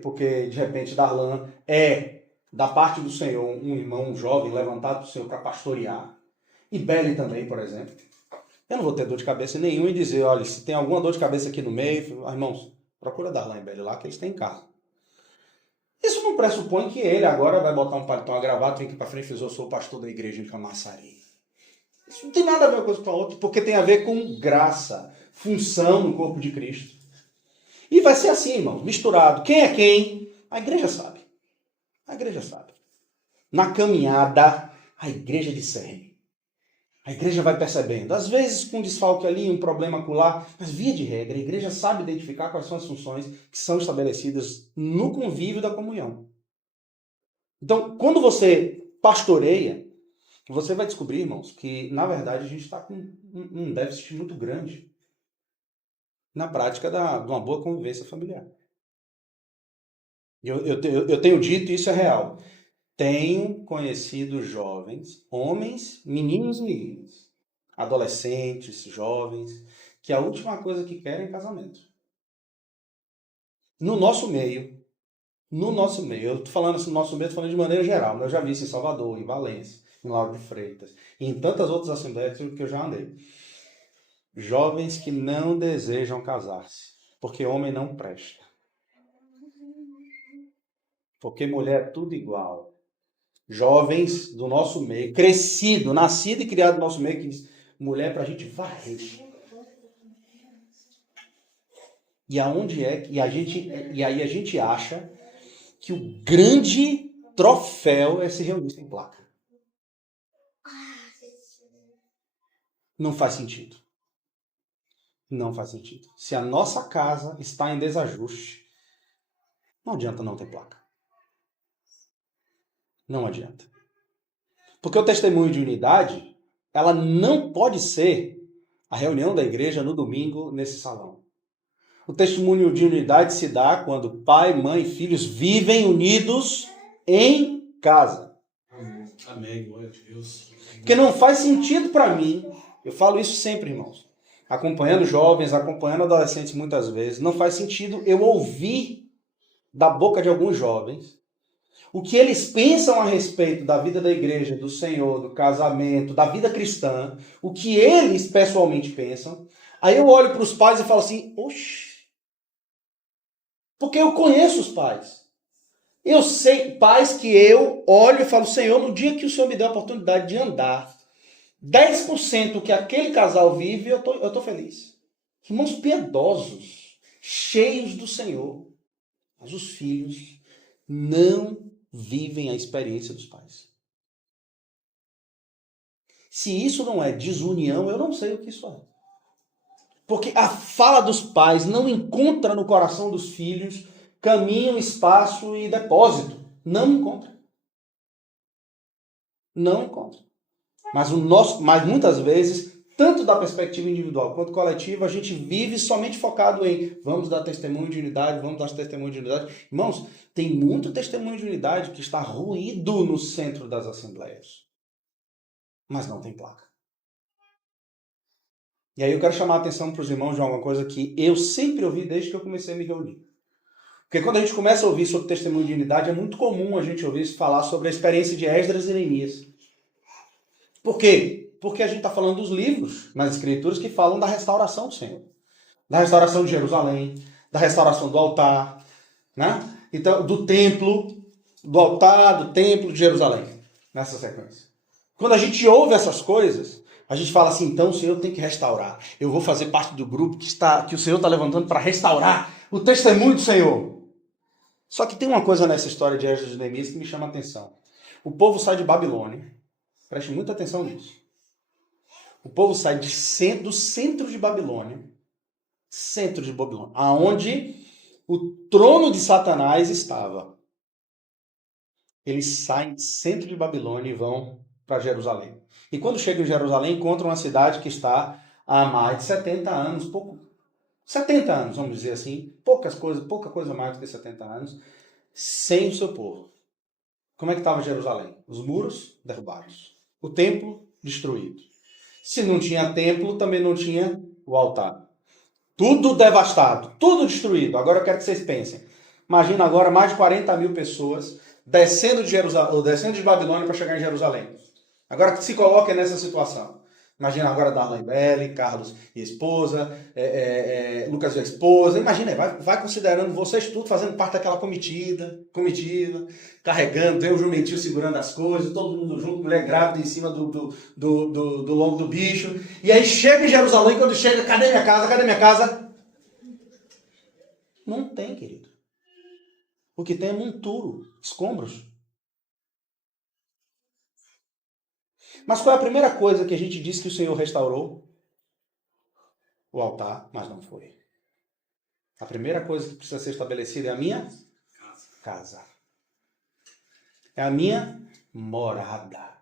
de repente Darlan é, da parte do Senhor, um irmão, um jovem levantado do Senhor para pastorear. E Beli também, por exemplo. Eu não vou ter dor de cabeça nenhuma e dizer, olha, se tem alguma dor de cabeça aqui no meio, irmãos, procura Darlan e Beli lá, que eles têm em casa. Isso não pressupõe que ele agora vai botar um paletó, uma gravata, vem aqui para frente e dizer, eu sou o pastor da igreja de Camaçari. Isso não tem nada a ver uma coisa com a outra, porque tem a ver com graça, função no corpo de Cristo. E vai ser assim, irmãos, misturado. Quem é quem? A igreja sabe. A igreja sabe. Na caminhada, a igreja discerne. A igreja vai percebendo. Às vezes com um desfalque ali, um problema acolá, mas via de regra, a igreja sabe identificar quais são as funções que são estabelecidas no convívio da comunhão. Então, quando você pastoreia, você vai descobrir, irmãos, que na verdade a gente está com um déficit muito grande na prática de uma boa convivência familiar. Eu tenho dito, e isso é real. Tenho conhecido jovens, homens, meninos e meninas, adolescentes, jovens, que a última coisa que querem é casamento. No nosso meio, eu estou falando assim, no nosso meio, estou falando de maneira geral, mas eu já vi isso em Salvador, em Valência, em Lauro de Freitas, e em tantas outras assembleias que eu já andei. Jovens que não desejam casar-se, porque homem não presta. Porque mulher é tudo igual. Jovens do nosso meio, crescido, nascido e criado no nosso meio, que diz, mulher pra gente varrer. E aonde é que e aí a gente acha que o grande troféu é se reunir sem placa. Não faz sentido. Não faz sentido. Se a nossa casa está em desajuste, não adianta não ter placa. Não adianta. Porque o testemunho de unidade, ela não pode ser a reunião da igreja no domingo nesse salão. O testemunho de unidade se dá quando pai, mãe e filhos vivem unidos em casa. Amém, glória a Deus. Porque não faz sentido para mim, eu falo isso sempre, irmãos, acompanhando jovens, acompanhando adolescentes muitas vezes, não faz sentido eu ouvir da boca de alguns jovens o que eles pensam a respeito da vida da igreja, do Senhor, do casamento, da vida cristã, o que eles pessoalmente pensam. Aí eu olho para os pais e falo assim, oxe, porque eu conheço os pais. Eu sei, pais que eu olho e falo, Senhor, no dia que o Senhor me deu a oportunidade de andar 10% que aquele casal vive, eu tô feliz. Irmãos piedosos, cheios do Senhor. Mas os filhos não vivem a experiência dos pais. Se isso não é desunião, eu não sei o que isso é. Porque a fala dos pais não encontra no coração dos filhos caminho, espaço e depósito. Não encontra. Não encontra. Mas muitas vezes, tanto da perspectiva individual quanto coletiva, a gente vive somente focado em vamos dar testemunho de unidade, vamos dar testemunho de unidade. Irmãos, tem muito testemunho de unidade que está ruído no centro das assembleias. Mas não tem placa. E aí eu quero chamar a atenção para os irmãos de alguma coisa que eu sempre ouvi desde que eu comecei a me reunir. Porque quando a gente começa a ouvir sobre testemunho de unidade, é muito comum a gente ouvir falar sobre a experiência de Esdras e Neemias. Por quê? Porque a gente está falando dos livros nas Escrituras que falam da restauração do Senhor. Da restauração de Jerusalém, da restauração do altar, né? Então, do templo, do altar, do templo de Jerusalém, nessa sequência. Quando a gente ouve essas coisas, a gente fala assim, então o Senhor tem que restaurar. Eu vou fazer parte do grupo que o Senhor está levantando para restaurar o testemunho do Senhor. Só que tem uma coisa nessa história de Esdras e Neemias que me chama a atenção. O povo sai de Babilônia, preste muita atenção nisso. O povo sai do centro de Babilônia, aonde o trono de Satanás estava. Eles saem do centro de Babilônia e vão para Jerusalém. E quando chegam em Jerusalém, encontram uma cidade que está há mais de 70 anos, 70 anos, vamos dizer assim, pouca coisa mais do que 70 anos, sem o seu povo. Como é que estava Jerusalém? Os muros derrubados, o templo destruído. Se não tinha templo, também não tinha o altar. Tudo devastado, tudo destruído. Agora eu quero que vocês pensem. Imagina agora mais de 40 mil pessoas descendo de Babilônia para chegar em Jerusalém. Agora que se coloquem nessa situação. Imagina agora Darlan Belli, Carlos e a esposa, Lucas e a esposa. Imagina, vai considerando vocês tudo fazendo parte daquela comitiva, carregando, tem o jumentinho segurando as coisas, todo mundo junto, mulher grávida em cima do lombo do bicho. E aí chega em Jerusalém, quando chega, cadê minha casa? Cadê minha casa? Não tem, querido. O que tem é monturo, escombros. Mas qual é a primeira coisa que a gente disse que o Senhor restaurou? O altar, mas não foi. A primeira coisa que precisa ser estabelecida é a minha casa. É a minha morada.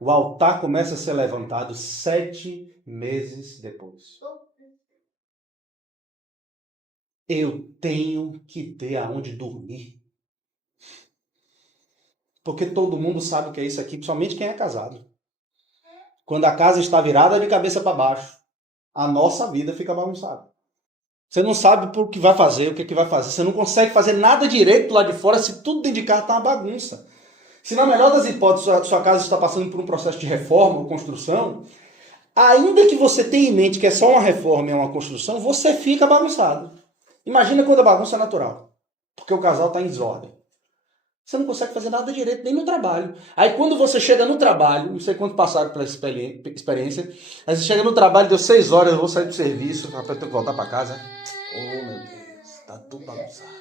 O altar começa a ser levantado 7 meses depois. Eu tenho que ter aonde dormir. Porque todo mundo sabe o que é isso aqui, principalmente quem é casado. Quando a casa está virada de cabeça para baixo, a nossa vida fica bagunçada. Você não sabe o que vai fazer, o que vai fazer. Você não consegue fazer nada direito lá de fora se tudo dentro de casa está uma bagunça. Se na melhor das hipóteses sua casa está passando por um processo de reforma ou construção, ainda que você tenha em mente que é só uma reforma e uma construção, você fica bagunçado. Imagina quando a bagunça é natural, porque o casal está em desordem. Você não consegue fazer nada direito, nem no trabalho. Aí quando você chega no trabalho, não sei quanto passaram pela experiência, aí você chega no trabalho, deu 6 horas, eu vou sair do serviço, rapaz, eu tenho que voltar para casa. Oh, meu Deus, tá tudo bagunçado.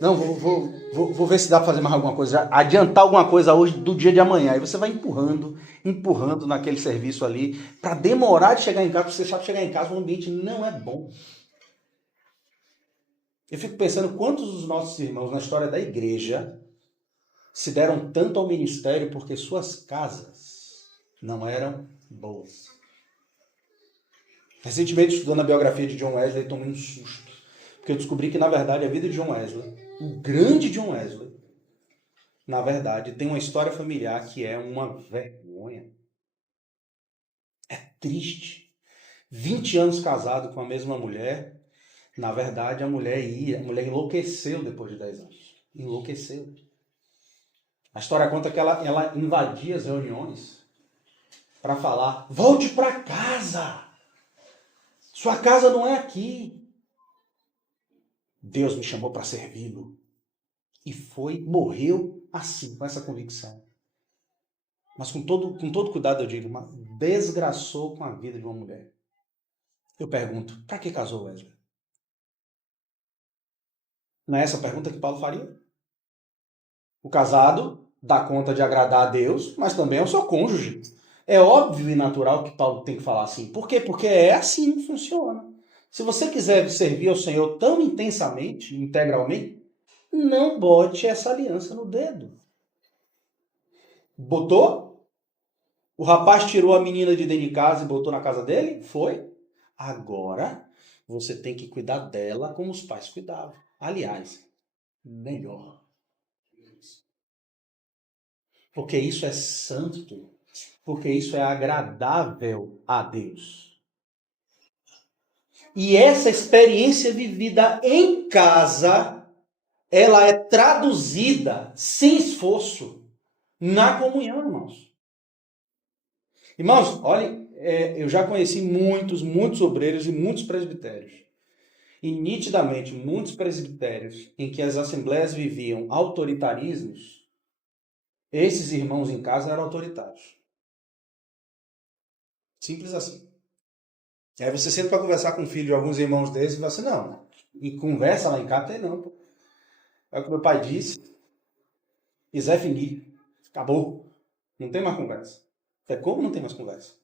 Não, vou ver se dá para fazer mais alguma coisa, adiantar alguma coisa hoje do dia de amanhã. Aí você vai empurrando naquele serviço ali, para demorar de chegar em casa, porque você sabe que chegar em casa o ambiente não é bom. Eu fico pensando quantos dos nossos irmãos na história da igreja se deram tanto ao ministério porque suas casas não eram boas. Recentemente, estudando a biografia de John Wesley, tomei um susto. Porque eu descobri que, na verdade, a vida de John Wesley, o grande John Wesley, na verdade, tem uma história familiar que é uma vergonha. É triste. 20 anos casado com a mesma mulher. Na verdade, a mulher enlouqueceu depois de 10 anos. Enlouqueceu. A história conta que ela invadia as reuniões para falar: volte para casa. Sua casa não é aqui. Deus me chamou para servi-lo. E morreu assim, com essa convicção. Mas com todo cuidado eu digo, mas desgraçou com a vida de uma mulher. Eu pergunto, para que casou Wesley? Não é essa a pergunta que Paulo faria? O casado dá conta de agradar a Deus, mas também é o seu cônjuge. É óbvio e natural que Paulo tem que falar assim. Por quê? Porque é assim que funciona. Se você quiser servir ao Senhor tão intensamente, integralmente, não bote essa aliança no dedo. Botou? O rapaz tirou a menina de dentro de casa e botou na casa dele? Foi. Agora, você tem que cuidar dela como os pais cuidavam. Aliás, melhor. Porque isso é santo. Porque isso é agradável a Deus. E essa experiência vivida em casa, ela é traduzida sem esforço na comunhão, irmãos. Irmãos, olhem, eu já conheci muitos obreiros e muitos presbitérios. E nitidamente, muitos presbitérios em que as assembleias viviam autoritarismos, esses irmãos em casa eram autoritários. Simples assim. Aí você senta para conversar com o filho de alguns irmãos desses e fala assim, não, e conversa lá em casa, tem não. É o que meu pai disse. E Zé Fini. Acabou. Não tem mais conversa. É como não tem mais conversa?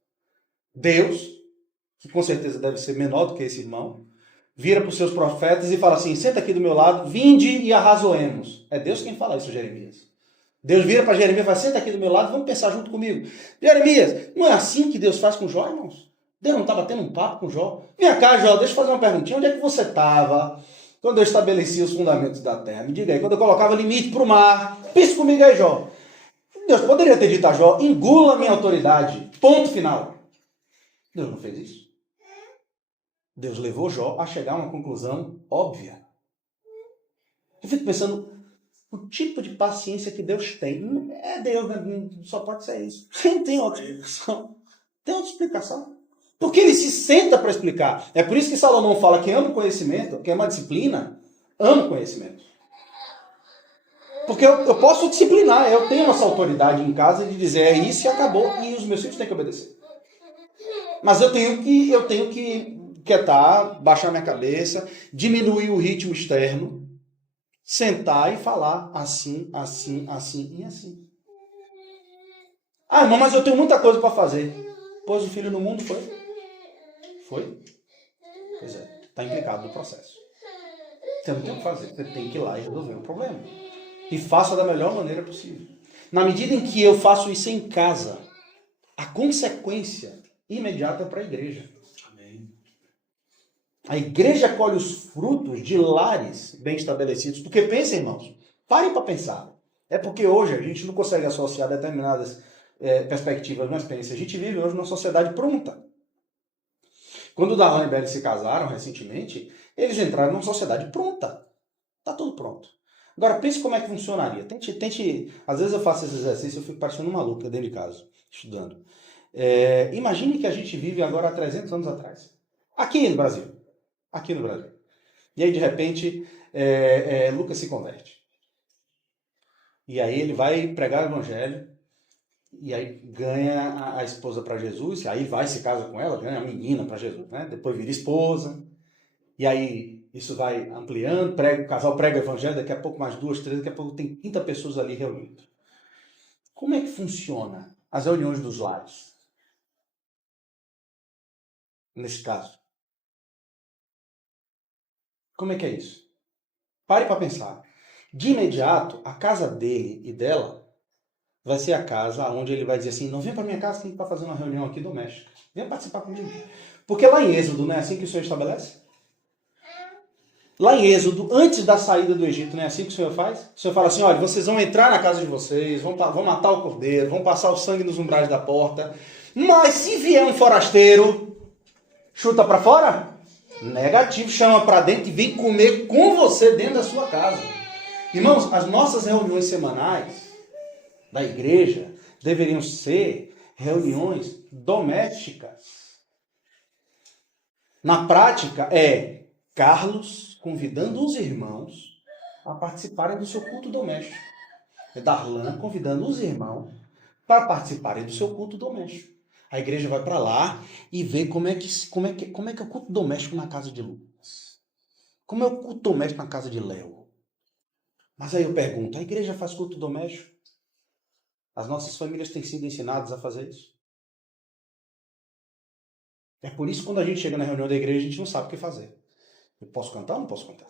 Deus, que com certeza deve ser menor do que esse irmão, vira para os seus profetas e fala assim, senta aqui do meu lado, vinde e arrazoemos. É Deus quem fala isso, Jeremias. Deus vira para Jeremias e fala, senta aqui do meu lado, vamos pensar junto comigo. Jeremias, não é assim que Deus faz com Jó, irmãos? Deus não está batendo um papo com Jó? Vem cá, Jó, deixa eu fazer uma perguntinha. Onde é que você estava quando eu estabelecia os fundamentos da terra? Me diga aí, quando eu colocava limite para o mar. Pensa comigo aí, Jó. Deus poderia ter dito a Jó, engula a minha autoridade. Ponto final. Deus não fez isso. Deus levou Jó a chegar a uma conclusão óbvia. Eu fico pensando, o tipo de paciência que Deus tem. É Deus, né? Só pode ser isso. Tem outra explicação. Tem outra explicação. Porque ele se senta para explicar. É por isso que Salomão fala que ama o conhecimento, que ama a disciplina, ama o conhecimento. Porque eu posso disciplinar, eu tenho essa autoridade em casa de dizer é isso e acabou, e os meus filhos têm que obedecer. Mas eu tenho que quietar, baixar minha cabeça, diminuir o ritmo externo, sentar e falar assim, assim, assim e assim. Ah, irmão, mas eu tenho muita coisa para fazer. Pôs o filho no mundo, foi? Foi? Pois é, está implicado no processo. Você não tem o que fazer, você tem que ir lá e resolver o problema. E faça da melhor maneira possível. Na medida em que eu faço isso em casa, a consequência imediata é para a igreja. Amém. A igreja colhe os frutos de lares bem estabelecidos. Porque pensem, irmãos, parem para pensar. É porque hoje a gente não consegue associar determinadas perspectivas, mas pense, a gente vive hoje numa sociedade pronta. Quando o Darlan e Belle se casaram recentemente, eles entraram numa sociedade pronta. Está tudo pronto. Agora, pense como é que funcionaria. Tente. Às vezes eu faço esse exercício e eu fico parecendo uma maluca dentro de casa, estudando. Imagine que a gente vive agora há 300 anos atrás. Aqui no Brasil. Aqui no Brasil. E aí, de repente, Lucas se converte. E aí ele vai pregar o evangelho. E aí ganha a esposa para Jesus. Aí vai, se casa com ela, ganha a menina para Jesus. Né? Depois vira esposa. E aí isso vai ampliando, o casal prega o evangelho, daqui a pouco mais 2, 3, daqui a pouco tem 30 pessoas ali reunidas. Como é que funciona as reuniões dos lares? Nesse caso. Como é que é isso? Pare para pensar. De imediato, a casa dele e dela vai ser a casa onde ele vai dizer assim, não vem para minha casa, tem que estar fazendo uma reunião aqui doméstica. Vem participar comigo. Porque lá em Êxodo não é assim que o Senhor estabelece? Lá em Êxodo, antes da saída do Egito, não é assim que o Senhor faz? O Senhor fala assim, olha, vocês vão entrar na casa de vocês, vão matar o cordeiro, vão passar o sangue nos umbrais da porta, mas se vier um forasteiro, chuta para fora? Negativo, chama para dentro e vem comer com você dentro da sua casa. Irmãos, as nossas reuniões semanais da igreja deveriam ser reuniões domésticas. Na prática, Carlos convidando os irmãos a participarem do seu culto doméstico. Darlan convidando os irmãos para participarem do seu culto doméstico. A igreja vai para lá e vê como é que é o culto doméstico na casa de Lucas. Como é o culto doméstico na casa de Léo. Mas aí eu pergunto, a igreja faz culto doméstico? As nossas famílias têm sido ensinadas a fazer isso? É por isso que quando a gente chega na reunião da igreja, a gente não sabe o que fazer. Eu posso cantar ou não posso cantar?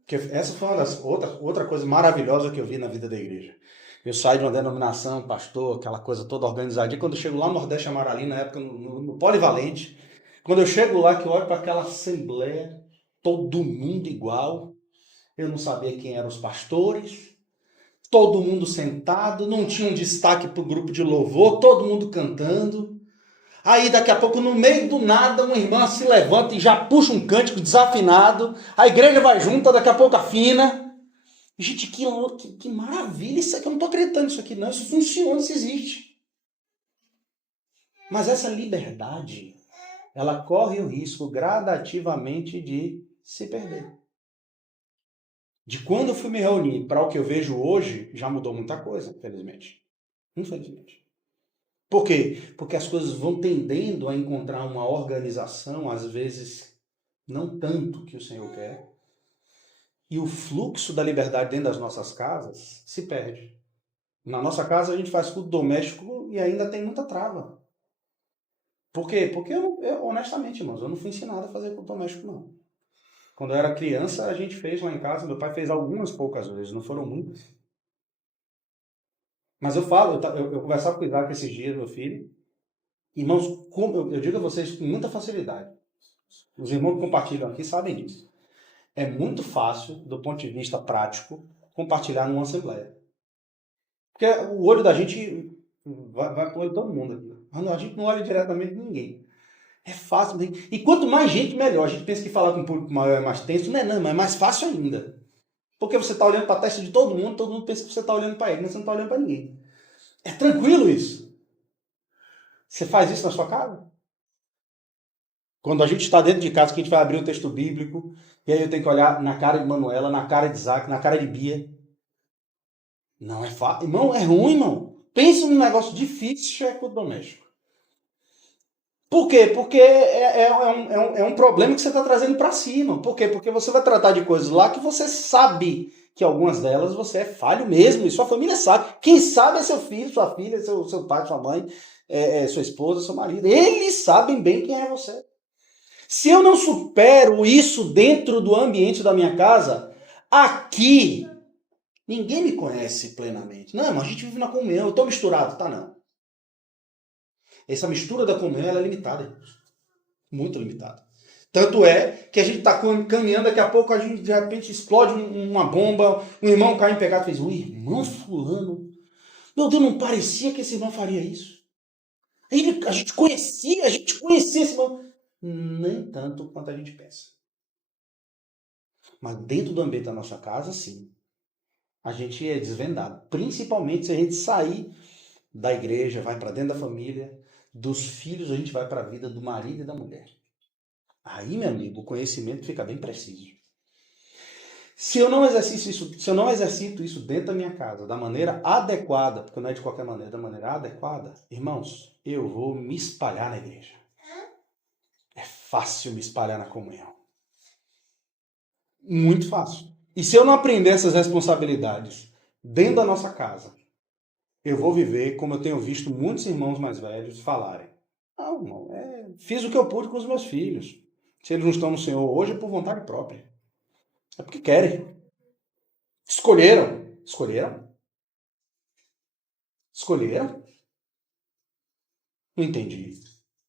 Porque essa foi uma das outra coisa maravilhosa que eu vi na vida da igreja. Eu saio de uma denominação, pastor, aquela coisa toda organizada. E quando eu chego lá no Nordeste Amarali, na época, no Polivalente, quando eu chego lá, que eu olho para aquela assembleia, todo mundo igual, eu não sabia quem eram os pastores, todo mundo sentado, não tinha um destaque para o grupo de louvor, todo mundo cantando. Aí daqui a pouco, no meio do nada, uma irmã se levanta e já puxa um cântico desafinado. A igreja vai junto, daqui a pouco afina. Gente, que maravilha isso aqui. Eu não estou acreditando nisso aqui, não. Isso funciona, isso existe. Mas essa liberdade, ela corre o risco gradativamente de se perder. De quando eu fui me reunir para o que eu vejo hoje, já mudou muita coisa, infelizmente. Infelizmente. Por quê? Porque as coisas vão tendendo a encontrar uma organização, às vezes não tanto que o Senhor quer, e o fluxo da liberdade dentro das nossas casas se perde. Na nossa casa a gente faz culto doméstico e ainda tem muita trava. Por quê? Porque honestamente, irmãos, eu não fui ensinado a fazer culto doméstico, não. Quando eu era criança, a gente fez lá em casa, meu pai fez algumas poucas vezes, não foram muitas. Mas eu falo, eu conversava com o Isaac esses dias, meu filho. Irmãos, como eu digo a vocês com muita facilidade. Os irmãos que compartilham aqui sabem disso. É muito fácil, do ponto de vista prático, compartilhar numa assembleia. Porque o olho da gente vai para o olho de todo mundo aqui. Mas a gente não olha diretamente de ninguém. É fácil. E quanto mais gente, melhor. A gente pensa que falar com um público maior é mais tenso. Não é não, mas é mais fácil ainda. Porque você está olhando para a testa de todo mundo pensa que você está olhando para ele, mas você não está olhando para ninguém. É tranquilo isso. Você faz isso na sua casa? Quando a gente está dentro de casa, que a gente vai abrir um texto bíblico, e aí eu tenho que olhar na cara de Manuela, na cara de Isaac, na cara de Bia. Não é fácil. Irmão, é ruim, irmão. Pensa num negócio difícil, é culto doméstico. Por quê? Porque é um problema que você está trazendo para si, irmão. Por quê? Porque você vai tratar de coisas lá que você sabe que algumas delas você é falho mesmo, e sua família sabe. Quem sabe é seu filho, sua filha, seu pai, sua mãe, sua esposa, seu marido. Eles sabem bem quem é você. Se eu não supero isso dentro do ambiente da minha casa, aqui, ninguém me conhece plenamente. Não, mas a gente vive na comunhão, eu estou misturado. Tá, não. Essa mistura da comunhão ela é limitada. Muito limitada. Tanto é que a gente está caminhando, daqui a pouco a gente de repente explode uma bomba, um irmão cai em pecado e fez, o irmão fulano. Meu Deus, não parecia que esse irmão faria isso. A gente conhecia esse irmão. Nem tanto quanto a gente pensa. Mas dentro do ambiente da nossa casa, sim. A gente é desvendado. Principalmente se a gente sair da igreja, vai para dentro da família, dos filhos a gente vai para a vida do marido e da mulher. Aí, meu amigo, o conhecimento fica bem preciso. Se eu não exercito isso dentro da minha casa, da maneira adequada, porque não é de qualquer maneira, da maneira adequada, irmãos, eu vou me espalhar na igreja. É fácil me espalhar na comunhão. Muito fácil. E se eu não aprender essas responsabilidades dentro da nossa casa, eu vou viver como eu tenho visto muitos irmãos mais velhos falarem. Não, irmão, fiz o que eu pude com os meus filhos. Se eles não estão no Senhor hoje, é por vontade própria. É porque querem. Escolheram. Escolheram? Escolheram? Não entendi.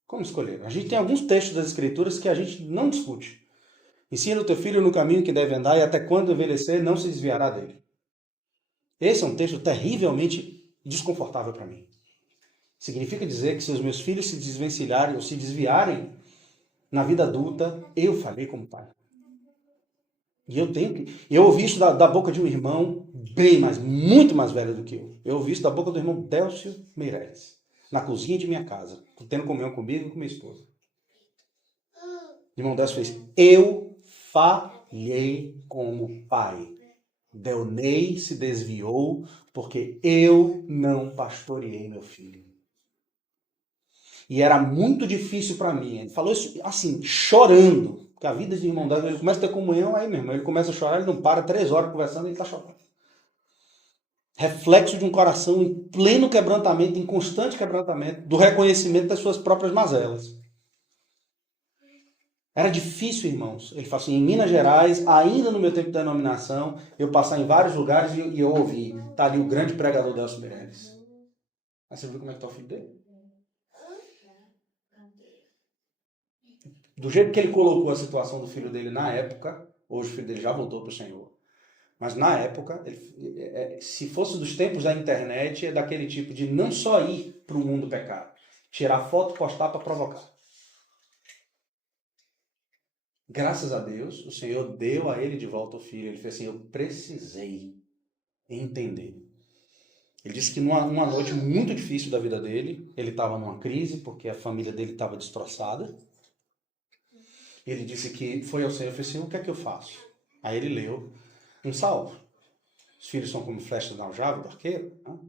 Como escolheram? A gente tem alguns textos das Escrituras que a gente não discute. Ensina o teu filho no caminho que deve andar e até quando envelhecer não se desviará dele. Esse é um texto terrivelmente desconfortável para mim. Significa dizer que se os meus filhos se desvencilharem ou se desviarem na vida adulta, eu falhei como pai. E eu ouvi isso da boca de um irmão muito mais velho do que eu. Eu ouvi isso da boca do irmão Délcio Meirelles, na cozinha de minha casa, tendo comunhão comigo e com minha esposa. O irmão Délcio fez, eu falhei como pai. Delnei se desviou porque eu não pastoreei meu filho. E era muito difícil para mim. Ele falou isso assim, chorando. Porque a vida de irmão dele, ele começa a ter comunhão, aí mesmo, ele começa a chorar, ele não para 3 horas conversando, ele está chorando. Reflexo de um coração em pleno quebrantamento, em constante quebrantamento, do reconhecimento das suas próprias mazelas. Era difícil, irmãos. Ele fala assim, em Minas Gerais, ainda no meu tempo de denominação, eu passar em vários lugares e eu ouvi, tá ali o grande pregador Délcio Meirelles. Mas você viu como é que está o filho dele? Do jeito que ele colocou a situação do filho dele na época, hoje o filho dele já voltou para o Senhor, mas na época, se fosse dos tempos da internet, é daquele tipo de não só ir para o mundo pecar, tirar foto, postar para provocar. Graças a Deus, o Senhor deu a ele de volta o filho. Ele fez assim, eu precisei entender. Ele disse que numa noite muito difícil da vida dele, ele estava numa crise, porque a família dele estava destroçada. Ele disse que foi ao Senhor e fez assim, o que é que eu faço? Aí ele leu um salmo. Os filhos são como flechas na aljava do arqueiro. Né?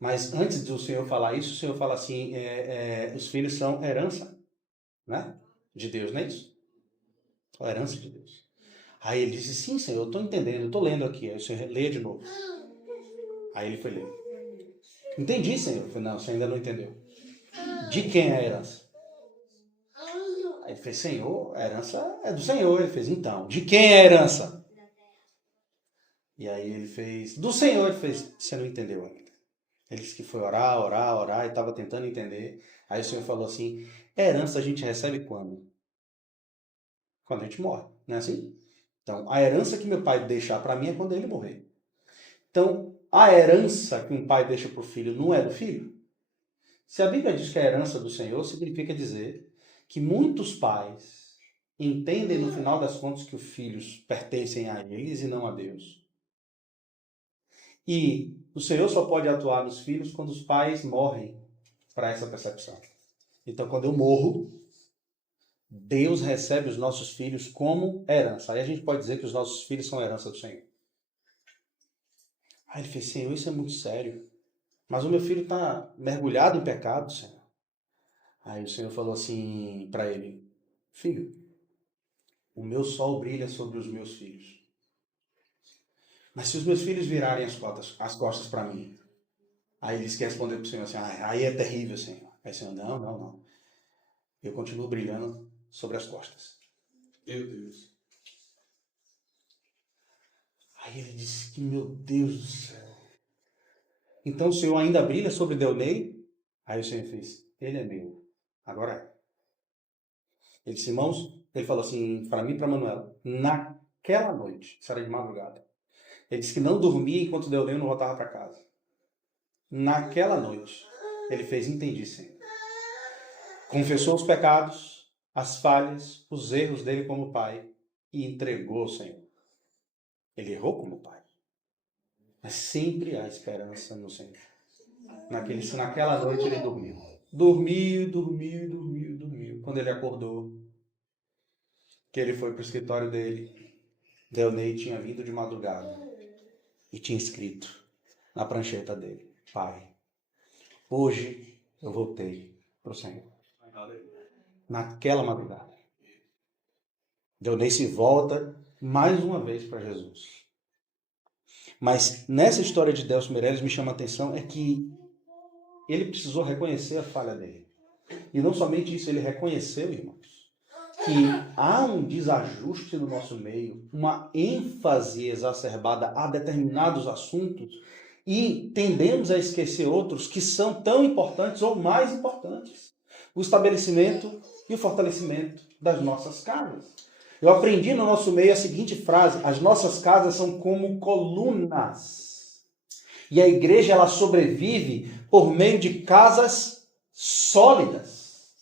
Mas antes do Senhor falar isso, o Senhor fala assim, os filhos são herança, né? De Deus, não é isso? A herança de Deus. Aí ele disse, sim, Senhor, eu estou entendendo, eu estou lendo aqui. Aí o Senhor leia de novo. Aí ele foi ler. Entendi, Senhor. Eu falei, não, você ainda não entendeu. De quem é a herança? Aí ele fez, Senhor, a herança é do Senhor. Ele fez, então, de quem é a herança? E aí ele fez, do Senhor. Ele fez, você não entendeu ainda. Ele disse que foi orar e estava tentando entender. Aí o Senhor falou assim, herança a gente recebe quando? Quando a gente morre, não é assim? Então, a herança que meu pai deixar para mim é quando ele morrer. Então, a herança que um pai deixa para o filho não é do filho? Se a Bíblia diz que é a herança do Senhor, significa dizer que muitos pais entendem no final das contas que os filhos pertencem a eles e não a Deus. E o Senhor só pode atuar nos filhos quando os pais morrem para essa percepção. Então, quando eu morro, Deus recebe os nossos filhos como herança. Aí a gente pode dizer que os nossos filhos são herança do Senhor. Aí ele fez, Senhor, isso é muito sério. Mas o meu filho está mergulhado em pecado, Senhor. Aí o Senhor falou assim para ele, filho, o meu sol brilha sobre os meus filhos. Mas se os meus filhos virarem as costas para mim, aí ele disse que respondeu para o Senhor assim, aí é terrível, Senhor. Aí o Senhor, não. Eu continuo brilhando sobre as costas. Meu Deus. Aí ele disse que, meu Deus do céu. Então o Senhor ainda brilha sobre Deonei? Aí o Senhor fez, ele é meu. Agora é. Ele disse, irmãos, ele falou assim para mim e para Manuel, naquela noite, isso era de madrugada, ele disse que não dormia enquanto Deonei não voltava para casa. Naquela noite, ele fez, entendi, Senhor. Confessou os pecados, as falhas, os erros dele como pai e entregou ao Senhor. Ele errou como pai, mas sempre há esperança no Senhor. Naquela noite ele dormiu. Dormiu. Quando ele acordou, que ele foi para o escritório dele, Deonei tinha vindo de madrugada e tinha escrito na prancheta dele, Pai, hoje eu voltei para o Senhor. Naquela madrugada. Deonei se volta mais uma vez para Jesus. Mas nessa história de Delcio Meirelles me chama a atenção é que ele precisou reconhecer a falha dele. E não somente isso, ele reconheceu, irmãos, que há um desajuste no nosso meio, uma ênfase exacerbada a determinados assuntos e tendemos a esquecer outros que são tão importantes ou mais importantes. O estabelecimento e o fortalecimento das nossas casas. Eu aprendi no nosso meio a seguinte frase, as nossas casas são como colunas. E a igreja ela sobrevive por meio de casas sólidas.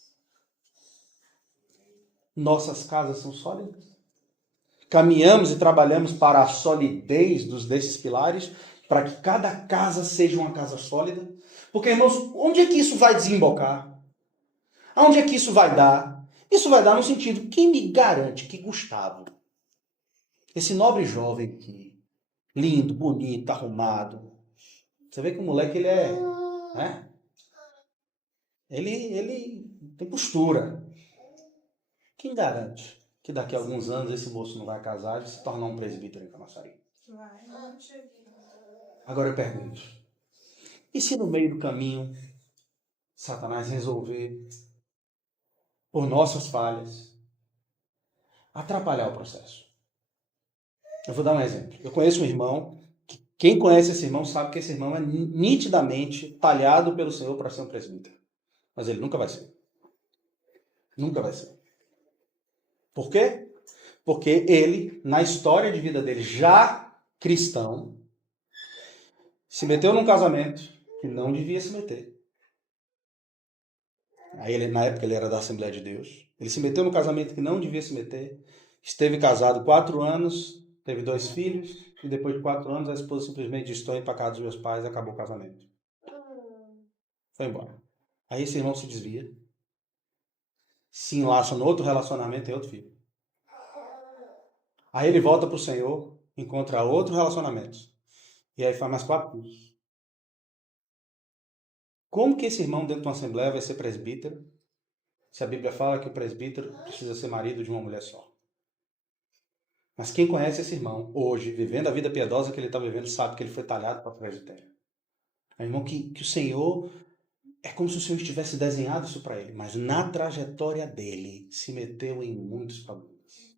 Nossas casas são sólidas? Caminhamos e trabalhamos para a solidez desses pilares, para que cada casa seja uma casa sólida? Porque, irmãos, onde é que isso vai desembocar? Aonde é que isso vai dar? Isso vai dar no sentido, quem me garante que Gustavo, esse nobre jovem aqui, lindo, bonito, arrumado, você vê que o moleque ele é, né? Ele tem postura. Quem garante que daqui a alguns anos esse moço não vai casar e se tornar um presbítero em Camaçari? Agora eu pergunto, e se no meio do caminho Satanás resolver, por nossas falhas, atrapalhar o processo? Eu vou dar um exemplo. Eu conheço um irmão, que quem conhece esse irmão sabe que esse irmão é nitidamente talhado pelo Senhor para ser um presbítero. Mas ele nunca vai ser. Nunca vai ser. Por quê? Porque ele, na história de vida dele, já cristão, se meteu num casamento que não devia se meter. Aí ele, na época ele era da Assembleia de Deus. Ele se meteu no casamento que não devia se meter. Esteve casado 4 anos, teve 2 filhos, e depois de 4 anos a esposa simplesmente disse, estou indo para casa dos meus pais, e acabou o casamento. Foi embora. Aí esse irmão se desvia, se enlaça no outro relacionamento e tem outro filho. Aí ele volta para o Senhor, encontra outro relacionamento. E aí faz mais 4 filhos. Como que esse irmão dentro de uma assembleia vai ser presbítero, se a Bíblia fala que o presbítero precisa ser marido de uma mulher só? Mas quem conhece esse irmão, hoje, vivendo a vida piedosa que ele está vivendo, sabe que ele foi talhado para presbitério. É um irmão que o Senhor, é como se o Senhor tivesse desenhado isso para ele, mas na trajetória dele, se meteu em muitos problemas.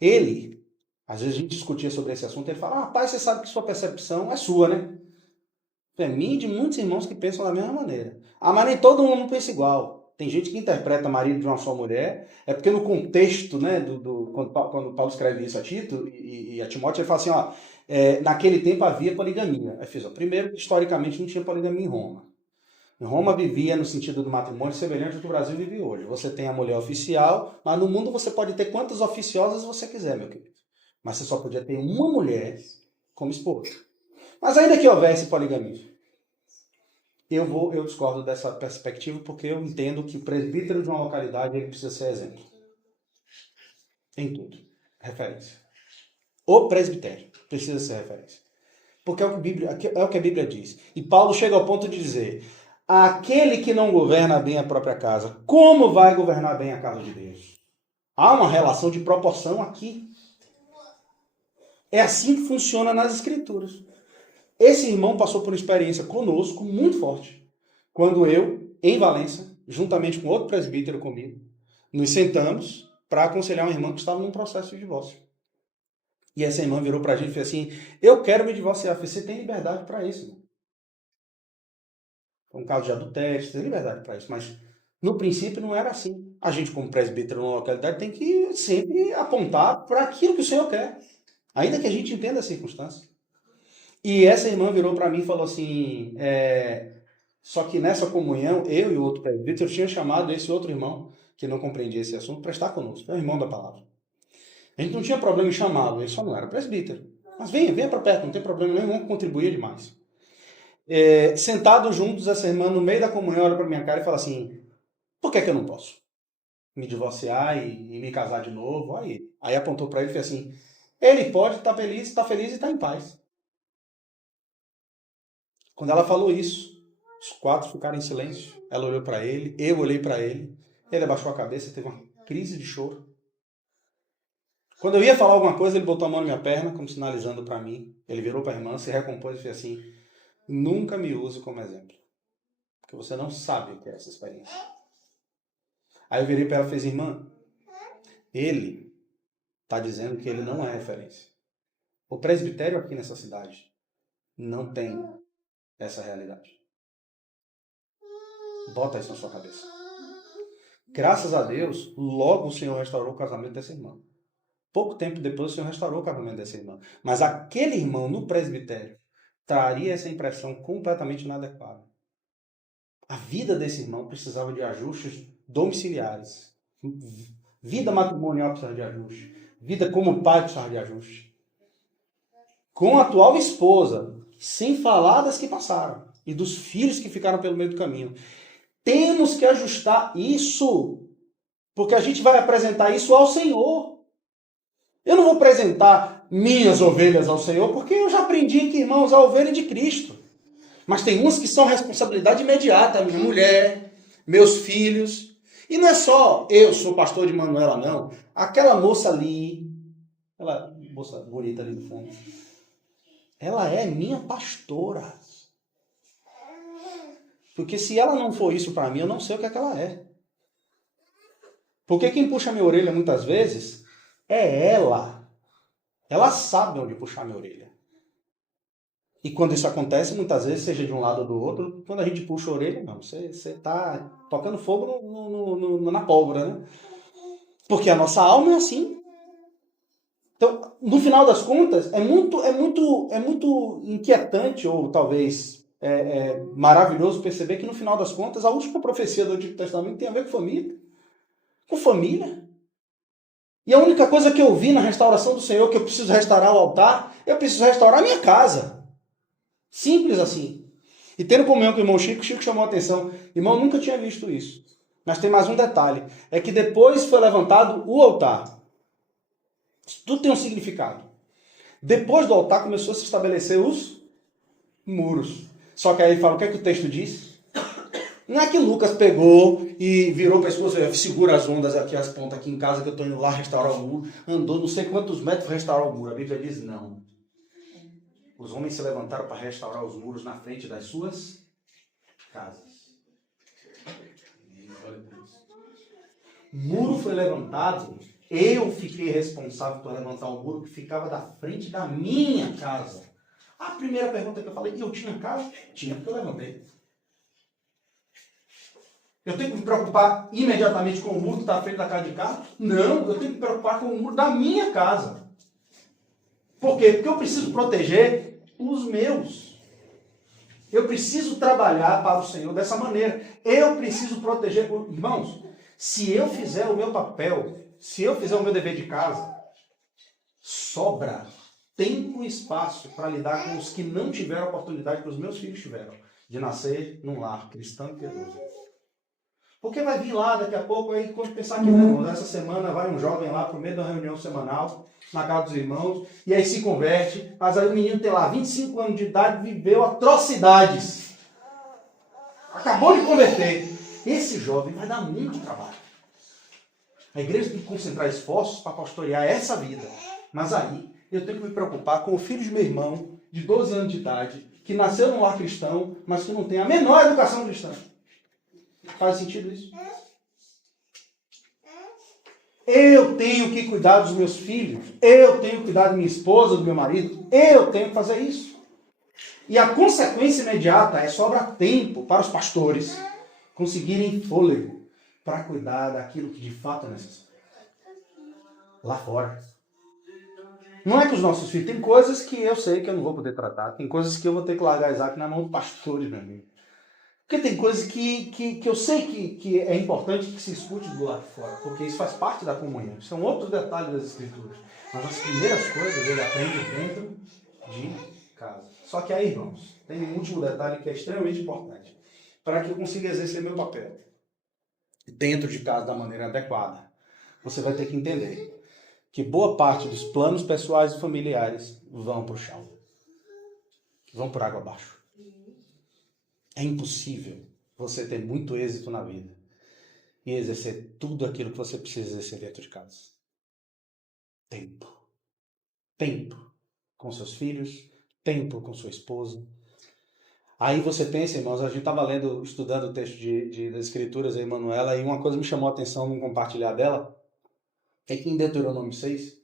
Ele, às vezes a gente discutia sobre esse assunto, ele fala, pai, você sabe que sua percepção é sua, né? É mim e de muitos irmãos que pensam da mesma maneira. Ah, mas nem todo mundo pensa igual. Tem gente que interpreta marido de uma só mulher, é porque no contexto, né, quando Paulo escreve isso a Tito e a Timóteo, ele fala assim, ó, naquele tempo havia poligamia. Aí fiz, ó, primeiro, historicamente não tinha poligamia em Roma. Em Roma vivia no sentido do matrimônio semelhante ao que o Brasil vive hoje. Você tem a mulher oficial, mas no mundo você pode ter quantas oficiosas você quiser, meu querido. Mas você só podia ter uma mulher como esposa. Mas ainda que houvesse poligamia, eu discordo dessa perspectiva porque eu entendo que o presbítero de uma localidade ele precisa ser exemplo. Em tudo. Referência. O presbitério precisa ser referência. Porque é o que a Bíblia diz. E Paulo chega ao ponto de dizer, aquele que não governa bem a própria casa, como vai governar bem a casa de Deus? Há uma relação de proporção aqui. É assim que funciona nas Escrituras. Esse irmão passou por uma experiência conosco muito forte. Quando eu, em Valença, juntamente com outro presbítero comigo, nos sentamos para aconselhar uma irmã que estava num processo de divórcio. E essa irmã virou para a gente e fez assim, eu quero me divorciar. Eu falei, você tem liberdade para isso, irmão. Foi um caso de adultério, você tem liberdade para isso. Mas no princípio não era assim. A gente, como presbítero numa localidade, tem que sempre apontar para aquilo que o Senhor quer. Ainda que a gente entenda a circunstância. E essa irmã virou para mim e falou assim, só que nessa comunhão, eu e o outro presbítero tinha chamado esse outro irmão, que não compreendia esse assunto, para estar conosco. É o irmão da palavra. A gente não tinha problema em chamá-lo, ele só não era presbítero. Mas venha para perto, não tem problema nenhum, vamos contribuir demais. Sentados juntos, essa irmã, no meio da comunhão, olha para minha cara e fala assim, por que eu não posso me divorciar e me casar de novo? Aí apontou para ele e fez assim, ele pode estar feliz e estar em paz. Quando ela falou isso, os quatro ficaram em silêncio. Ela olhou para ele, eu olhei para ele. Ele abaixou a cabeça e teve uma crise de choro. Quando eu ia falar alguma coisa, ele botou a mão na minha perna, como sinalizando para mim. Ele virou para a irmã, se recompôs e fez assim, nunca me use como exemplo. Porque você não sabe o que é essa experiência. Aí eu virei para ela e fiz, irmã, ele está dizendo que ele não é referência. O presbitério aqui nessa cidade não tem essa realidade. Bota isso na sua cabeça. Graças a Deus, logo o Senhor restaurou o casamento dessa irmã. Pouco tempo depois o Senhor restaurou o casamento dessa irmã. Mas aquele irmão no presbitério traria essa impressão completamente inadequada. A vida desse irmão precisava de ajustes domiciliares. Vida matrimonial precisava de ajuste. Vida como pai precisava de ajuste. Com a atual esposa, sem falar das que passaram e dos filhos que ficaram pelo meio do caminho. Temos que ajustar isso, porque a gente vai apresentar isso ao Senhor. Eu não vou apresentar minhas ovelhas ao Senhor, porque eu já aprendi que, irmãos, a ovelha é de Cristo. Mas tem umas que são responsabilidade imediata, minha mulher, meus filhos. E não é só eu sou pastor de Manuela, não. Aquela moça ali, aquela moça bonita ali no fundo, ela é minha pastora. Porque se ela não for isso para mim, eu não sei o que é que ela é. Porque quem puxa minha orelha muitas vezes é ela. Ela sabe onde puxar minha orelha. E quando isso acontece, muitas vezes, seja de um lado ou do outro, quando a gente puxa a orelha, não, você está tocando fogo na pólvora, né? Porque a nossa alma é assim. Então, no final das contas, é muito inquietante, ou talvez maravilhoso perceber que no final das contas, a última profecia do Antigo Testamento tem a ver com família. Com família. E a única coisa que eu vi na restauração do Senhor, que eu preciso restaurar o altar, eu preciso restaurar a minha casa. Simples assim. E tendo comunhão com o irmão Chico, Chico chamou a atenção. Irmão, nunca tinha visto isso. Mas tem mais um detalhe. É que depois foi levantado o altar. Isso tudo tem um significado. Depois do altar começou a se estabelecer os muros. Só que aí ele fala, o que é que o texto diz? Não é que Lucas pegou e virou para a esposa, segura as ondas aqui, as pontas aqui em casa, que eu estou indo lá restaurar o muro. Andou não sei quantos metros para restaurar o muro. A Bíblia diz não. Os homens se levantaram para restaurar os muros na frente das suas casas. O muro foi levantado, eu fiquei responsável por levantar o muro que ficava da frente da minha casa. A primeira pergunta que eu falei, eu tinha casa? Tinha, porque eu levantei. Eu tenho que me preocupar imediatamente com o muro que está à frente da casa de casa? Não, eu tenho que me preocupar com o muro da minha casa. Por quê? Porque eu preciso proteger os meus. Eu preciso trabalhar para o Senhor dessa maneira. Eu preciso proteger. Irmãos, se eu fizer o meu papel, se eu fizer o meu dever de casa, sobra tempo e espaço para lidar com os que não tiveram a oportunidade que os meus filhos tiveram de nascer num lar cristão e piedoso. Porque vai vir lá daqui a pouco, aí quando pensar que não, essa semana vai um jovem lá para o meio da reunião semanal, na casa dos irmãos, e aí se converte, mas aí o menino tem lá 25 anos de idade, viveu atrocidades. Acabou de converter. Esse jovem vai dar muito trabalho. A igreja tem que concentrar esforços para pastorear essa vida. Mas aí eu tenho que me preocupar com o filho de meu irmão, de 12 anos de idade, que nasceu num lar cristão, mas que não tem a menor educação cristã. Faz sentido isso? Eu tenho que cuidar dos meus filhos. Eu tenho que cuidar da minha esposa, do meu marido. Eu tenho que fazer isso. E a consequência imediata é sobrar tempo para os pastores conseguirem fôlego para cuidar daquilo que de fato é necessário. Lá fora. Não é que os nossos filhos... Tem coisas que eu sei que eu não vou poder tratar. Tem coisas que eu vou ter que largar Isaac na mão dos pastores, meu amigo. Porque tem coisas que eu sei que é importante que se escute do lado de fora, porque isso faz parte da comunhão. São outros detalhes das Escrituras. Mas as primeiras coisas ele aprende dentro de casa. Só que aí, irmãos, tem um último detalhe que é extremamente importante para que eu consiga exercer meu papel dentro de casa da maneira adequada. Você vai ter que entender que boa parte dos planos pessoais e familiares vão para o chão. Vão por água abaixo. É impossível você ter muito êxito na vida e exercer tudo aquilo que você precisa exercer dentro de casa. Tempo. Tempo com seus filhos, tempo com sua esposa. Aí você pensa, irmãos, a gente estava estudando o texto das Escrituras, a Emanuela, e uma coisa me chamou a atenção no compartilhar dela, é que em Deuteronômio 6,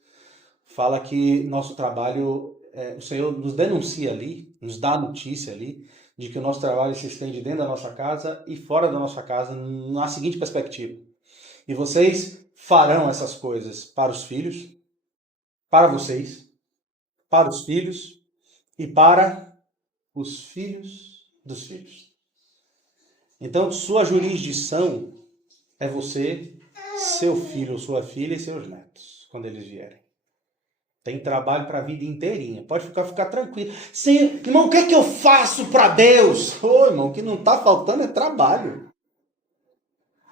fala que nosso trabalho, o Senhor nos denuncia ali, nos dá a notícia ali, de que o nosso trabalho se estende dentro da nossa casa e fora da nossa casa, na seguinte perspectiva. E vocês farão essas coisas para os filhos, para vocês, para os filhos e para os filhos dos filhos. Então, sua jurisdição é você, seu filho ou sua filha e seus netos, quando eles vierem. Tem trabalho para a vida inteirinha. Pode ficar tranquilo. Sim, irmão, o que é que eu faço para Deus? Ô, irmão, o que não está faltando é trabalho.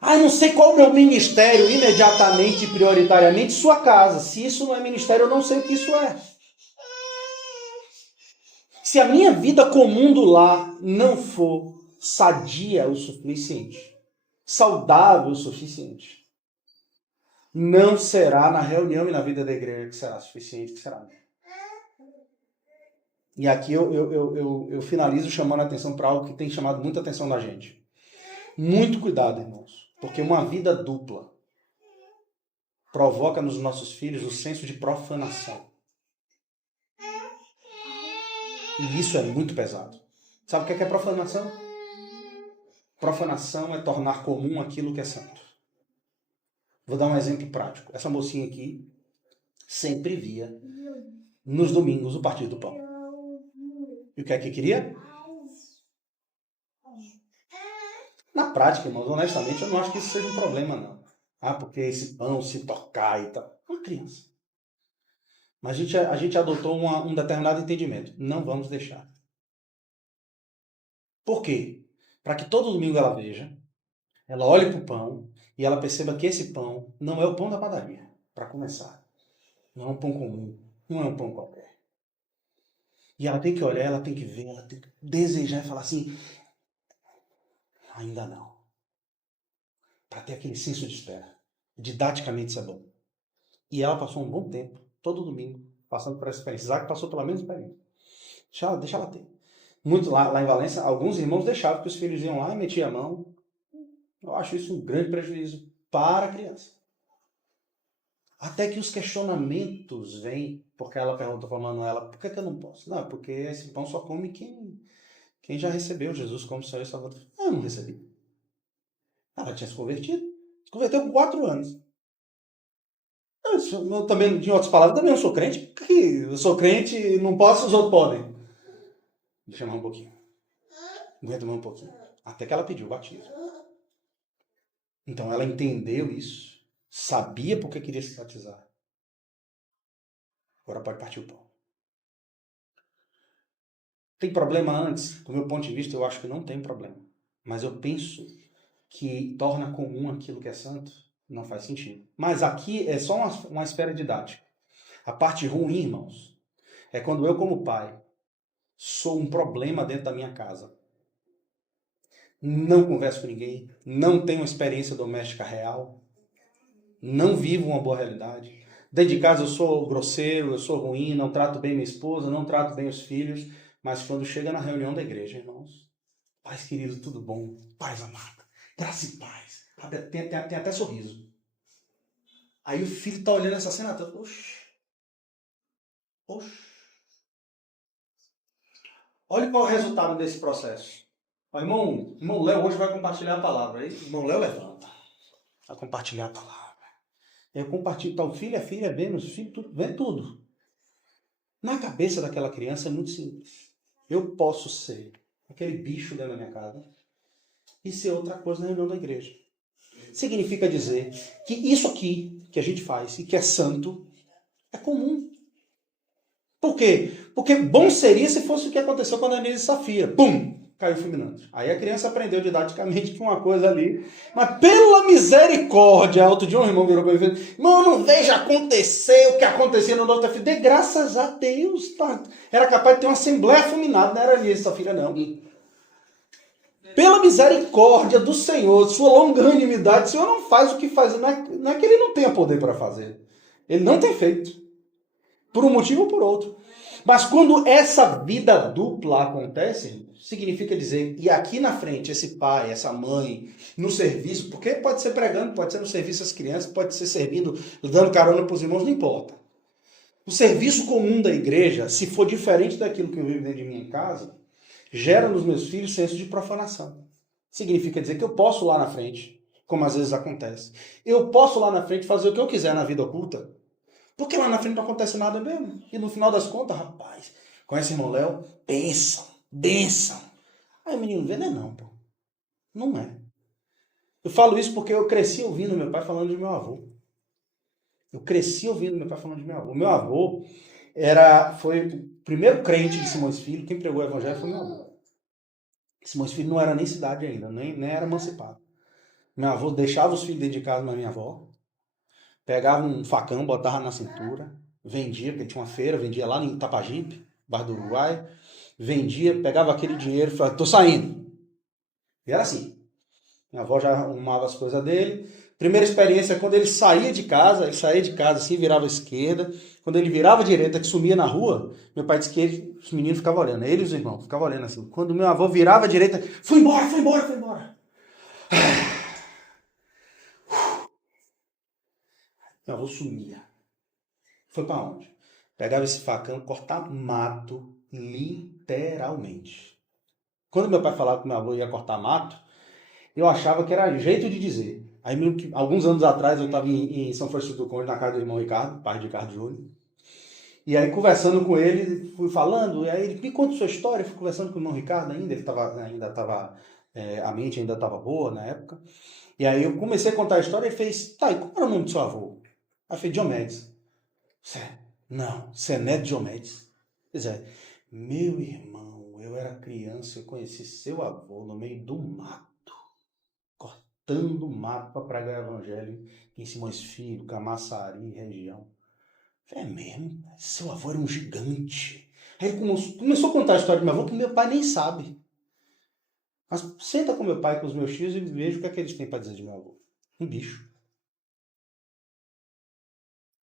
Ah, eu não sei qual é o meu ministério imediatamente e prioritariamente. Sua casa. Se isso não é ministério, eu não sei o que isso é. Se a minha vida comum do lar não for sadia o suficiente, saudável o suficiente, não será na reunião e na vida da igreja que será suficiente, que será. E aqui eu finalizo chamando a atenção para algo que tem chamado muita atenção da gente. Muito cuidado, irmãos, porque uma vida dupla provoca nos nossos filhos o senso de profanação. E isso é muito pesado. Sabe o que é profanação? Profanação é tornar comum aquilo que é santo. Vou dar um exemplo prático. Essa mocinha aqui sempre via nos domingos o Partido do Pão. E o que é que queria? Na prática, irmãos, honestamente, eu não acho que isso seja um problema, não. Ah, porque esse pão se tocar e tal. Uma criança. Mas a gente adotou um determinado entendimento. Não vamos deixar. Por quê? Para que todo domingo ela veja, ela olhe para o pão e ela perceba que esse pão não é o pão da padaria, para começar. Não é um pão comum, não é um pão qualquer. E ela tem que olhar, ela tem que ver, ela tem que desejar e falar assim, ainda não. Para ter aquele senso de espera. Didaticamente isso é bom. E ela passou um bom tempo, todo domingo, passando por essa experiência. Isaac passou pela mesma experiência. Deixa ela ter. Muito lá em Valência, alguns irmãos deixavam que os filhos iam lá e metiam a mão. Eu acho isso um grande prejuízo para a criança. Até que os questionamentos vêm, porque ela perguntou para a Manuela, por que eu não posso? Não, porque esse pão só come quem já recebeu Jesus como Senhor e Salvador. Eu não recebi. Ela tinha se convertido. Se converteu com 4 anos. Eu também, em outras palavras, também não sou crente, porque eu sou crente e não posso, os outros podem. Deixa eu mais um pouquinho. Aguenta mais um pouquinho. Até que ela pediu o batismo. Então ela entendeu isso, sabia porque queria se batizar. Agora pode partir o pão. Tem problema antes? Do meu ponto de vista, eu acho que não tem problema. Mas eu penso que torna comum aquilo que é santo, não faz sentido. Mas aqui é só uma esfera didática. A parte ruim, irmãos, é quando eu, como pai, sou um problema dentro da minha casa. Não converso com ninguém, não tenho experiência doméstica real, não vivo uma boa realidade. Dentro de casa eu sou grosseiro, eu sou ruim, não trato bem minha esposa, não trato bem os filhos, mas quando chega na reunião da igreja, irmãos, paz querido, tudo bom, paz amada, graça e paz, tem até sorriso. Aí o filho está olhando essa cena toda, oxe. Olha qual é o resultado desse processo. O irmão Léo hoje vai compartilhar a palavra. Aí, irmão Léo levanta, vai compartilhar a palavra. Eu compartilho, tá, o filho, a filha, vendo os filhos, tudo, vê tudo. Na cabeça daquela criança é muito simples. Eu posso ser aquele bicho dentro da minha casa e ser outra coisa na reunião da igreja. Significa dizer que isso aqui que a gente faz e que é santo é comum. Por quê? Porque bom seria se fosse o que aconteceu com a Ananias e Safira. Pum! Caiu fulminante. Aí a criança aprendeu didaticamente que uma coisa ali. Mas pela misericórdia, outro dia um irmão virou para mim e falou: irmão, não veja acontecer o que acontecia no Norte da Filha. De graças a Deus, tá? Era capaz de ter uma assembleia fulminada, não era Ananias e Safira, não. Pela misericórdia do Senhor, sua longanimidade, o Senhor não faz o que faz. Não é que ele não tenha poder para fazer. Ele não tem feito. Por um motivo ou por outro. Mas quando essa vida dupla acontece, significa dizer, e aqui na frente, esse pai, essa mãe, no serviço, porque pode ser pregando, pode ser no serviço às crianças, pode ser servindo, dando carona para os irmãos, não importa. O serviço comum da igreja, se for diferente daquilo que eu vivo dentro de minha casa, gera nos meus filhos senso de profanação. Significa dizer que eu posso lá na frente, como às vezes acontece, eu posso lá na frente fazer o que eu quiser na vida oculta, porque lá na frente não acontece nada mesmo. E no final das contas, rapaz, conhece o irmão Léo? Bênção. Aí o menino vê, não, pô. Não é. Eu falo isso porque eu cresci ouvindo meu pai falando de meu avô. Eu cresci ouvindo meu pai falando de meu avô. Meu avô foi o primeiro crente de Simões Filho. Quem pregou o evangelho foi meu avô. Simões Filho não era nem cidade ainda, nem era emancipado. Meu avô deixava os filhos dentro de casa da minha avó, pegava um facão, botava na cintura, vendia, porque tinha uma feira, vendia lá em Itapajipe, bairro do Uruguai, vendia, pegava aquele dinheiro e falava, tô saindo. E era assim. Minha avó já arrumava as coisas dele. Primeira experiência é quando ele saía de casa assim, virava à esquerda. Quando ele virava à direita, que sumia na rua, meu pai disse que os meninos ficavam olhando, ele e os irmãos ficavam olhando assim. Quando meu avô virava à direita, foi embora. Meu avô sumia. Foi para onde? Pegava esse facão, cortar mato, literalmente. Quando meu pai falava que meu avô ia cortar mato, eu achava que era jeito de dizer. Aí, alguns anos atrás, eu estava em São Francisco do Conde, na casa do irmão Ricardo, pai de Ricardo Júnior. E aí, conversando com ele, fui falando, e aí ele me conta sua história, fui conversando com o irmão Ricardo ainda, ele a mente ainda estava boa na época. E aí eu comecei a contar a história e ele fez, tá, e qual era o nome do seu avô? Aí eu falei, Diomedes. Não, você é neto de Diomedes. Pois é, meu irmão, eu era criança, eu conheci seu avô no meio do mato, cortando mato para pregar o evangelho em Simões Filho, Camaçari, região. É mesmo? Seu avô era um gigante. Aí ele começou a contar a história do meu avô que meu pai nem sabe. Mas senta com meu pai e com os meus tios e veja o que é que eles têm para dizer de meu avô. Um bicho.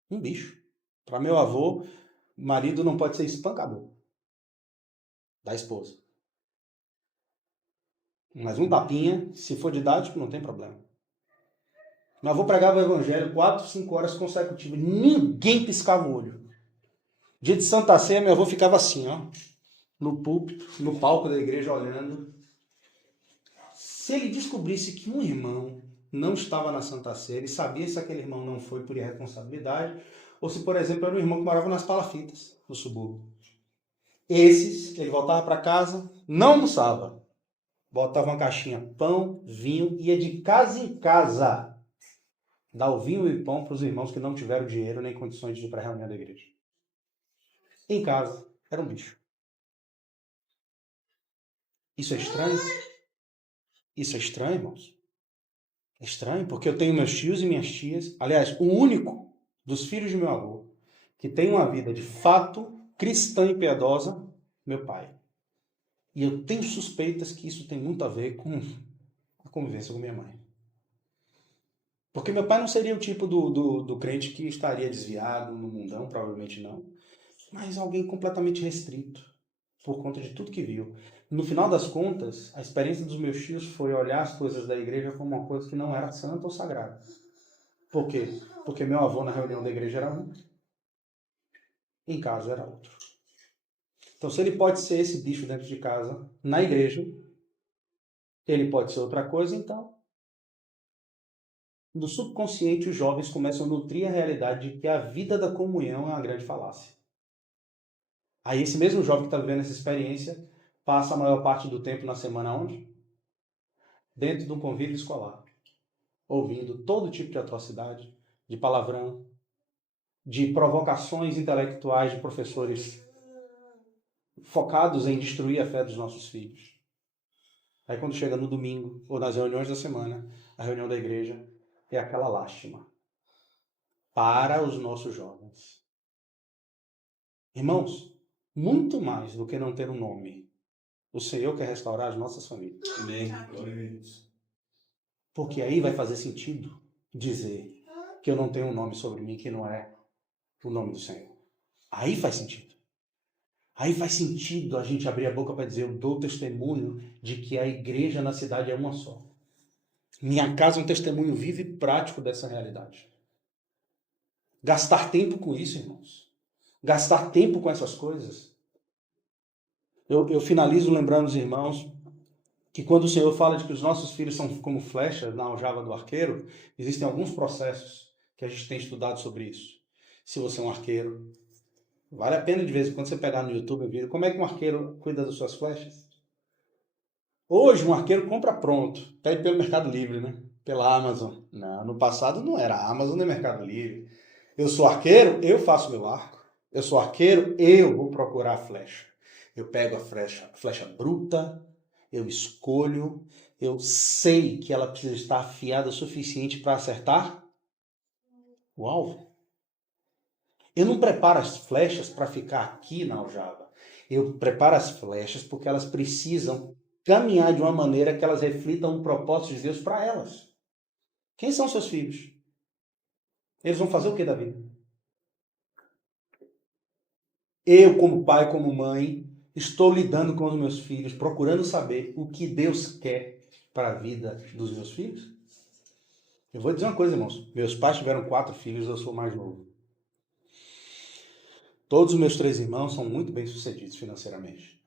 Um bicho. Para meu avô, marido não pode ser espancador da esposa. Mas um tapinha, se for didático, não tem problema. Meu avô pregava o evangelho 4, 5 horas consecutivas. Ninguém piscava o olho. Dia de Santa Ceia, meu avô ficava assim, ó, no púlpito, no palco da igreja, olhando. Se ele descobrisse que um irmão não estava na Santa Ceia, ele sabia se aquele irmão não foi por irresponsabilidade, ou se, por exemplo, era um irmão que morava nas palafitas, no subúrbio. Esses, ele voltava para casa, não almoçava. Botava uma caixinha, pão, vinho, ia de casa em casa dar o vinho e pão para os irmãos que não tiveram dinheiro nem condições de ir para a reunião da igreja. Em casa, era um bicho. Isso é estranho? Isso é estranho, irmãos? É estranho, porque eu tenho meus tios e minhas tias. Aliás, o único dos filhos de meu avô que tem uma vida de fato cristã e piedosa, meu pai. E eu tenho suspeitas que isso tem muito a ver com a convivência com minha mãe. Porque meu pai não seria o tipo do crente que estaria desviado no mundão, provavelmente não. Mas alguém completamente restrito, por conta de tudo que viu. No final das contas, a experiência dos meus tios foi olhar as coisas da igreja como uma coisa que não era santa ou sagrada. Por quê? Porque meu avô na reunião da igreja era um, em casa era outro. Então, se ele pode ser esse bicho dentro de casa, na igreja, ele pode ser outra coisa, então. No subconsciente, os jovens começam a nutrir a realidade de que a vida da comunhão é uma grande falácia. Aí esse mesmo jovem que está vivendo essa experiência passa a maior parte do tempo na semana onde? Dentro de um convívio escolar, ouvindo todo tipo de atrocidade, de palavrão, de provocações intelectuais de professores focados em destruir a fé dos nossos filhos. Aí quando chega no domingo, ou nas reuniões da semana, a reunião da igreja é aquela lástima para os nossos jovens. Irmãos, muito mais do que não ter um nome, o Senhor quer restaurar as nossas famílias. Amém. Glória a Deus. Porque aí vai fazer sentido dizer que eu não tenho um nome sobre mim que não é o nome do Senhor. Aí faz sentido. Aí faz sentido a gente abrir a boca para dizer, eu dou testemunho de que a igreja na cidade é uma só. Minha casa é um testemunho vivo e prático dessa realidade. Gastar tempo com isso, irmãos. Gastar tempo com essas coisas. Eu finalizo lembrando os irmãos que quando o Senhor fala de que os nossos filhos são como flechas na aljava do arqueiro, existem alguns processos que a gente tem estudado sobre isso. Se você é um arqueiro, vale a pena de vez em quando você pegar no YouTube e ver como é que um arqueiro cuida das suas flechas. Hoje um arqueiro compra pronto, pede pelo Mercado Livre, né? Pela Amazon. Não, no passado não era Amazon nem Mercado Livre. Eu sou arqueiro, eu faço meu arco. Eu sou arqueiro, eu vou procurar a flecha. Eu pego a flecha bruta, eu escolho, eu sei que ela precisa estar afiada o suficiente para acertar o alvo. Eu não preparo as flechas para ficar aqui na aljava. Eu preparo as flechas porque elas precisam caminhar de uma maneira que elas reflitam o propósito de Deus para elas. Quem são seus filhos? Eles vão fazer o que da vida? Eu, como pai, como mãe, estou lidando com os meus filhos, procurando saber o que Deus quer para a vida dos meus filhos? Eu vou dizer uma coisa, irmãos. Meus pais tiveram 4 filhos, eu sou o mais novo. Todos os meus 3 irmãos são muito bem-sucedidos financeiramente.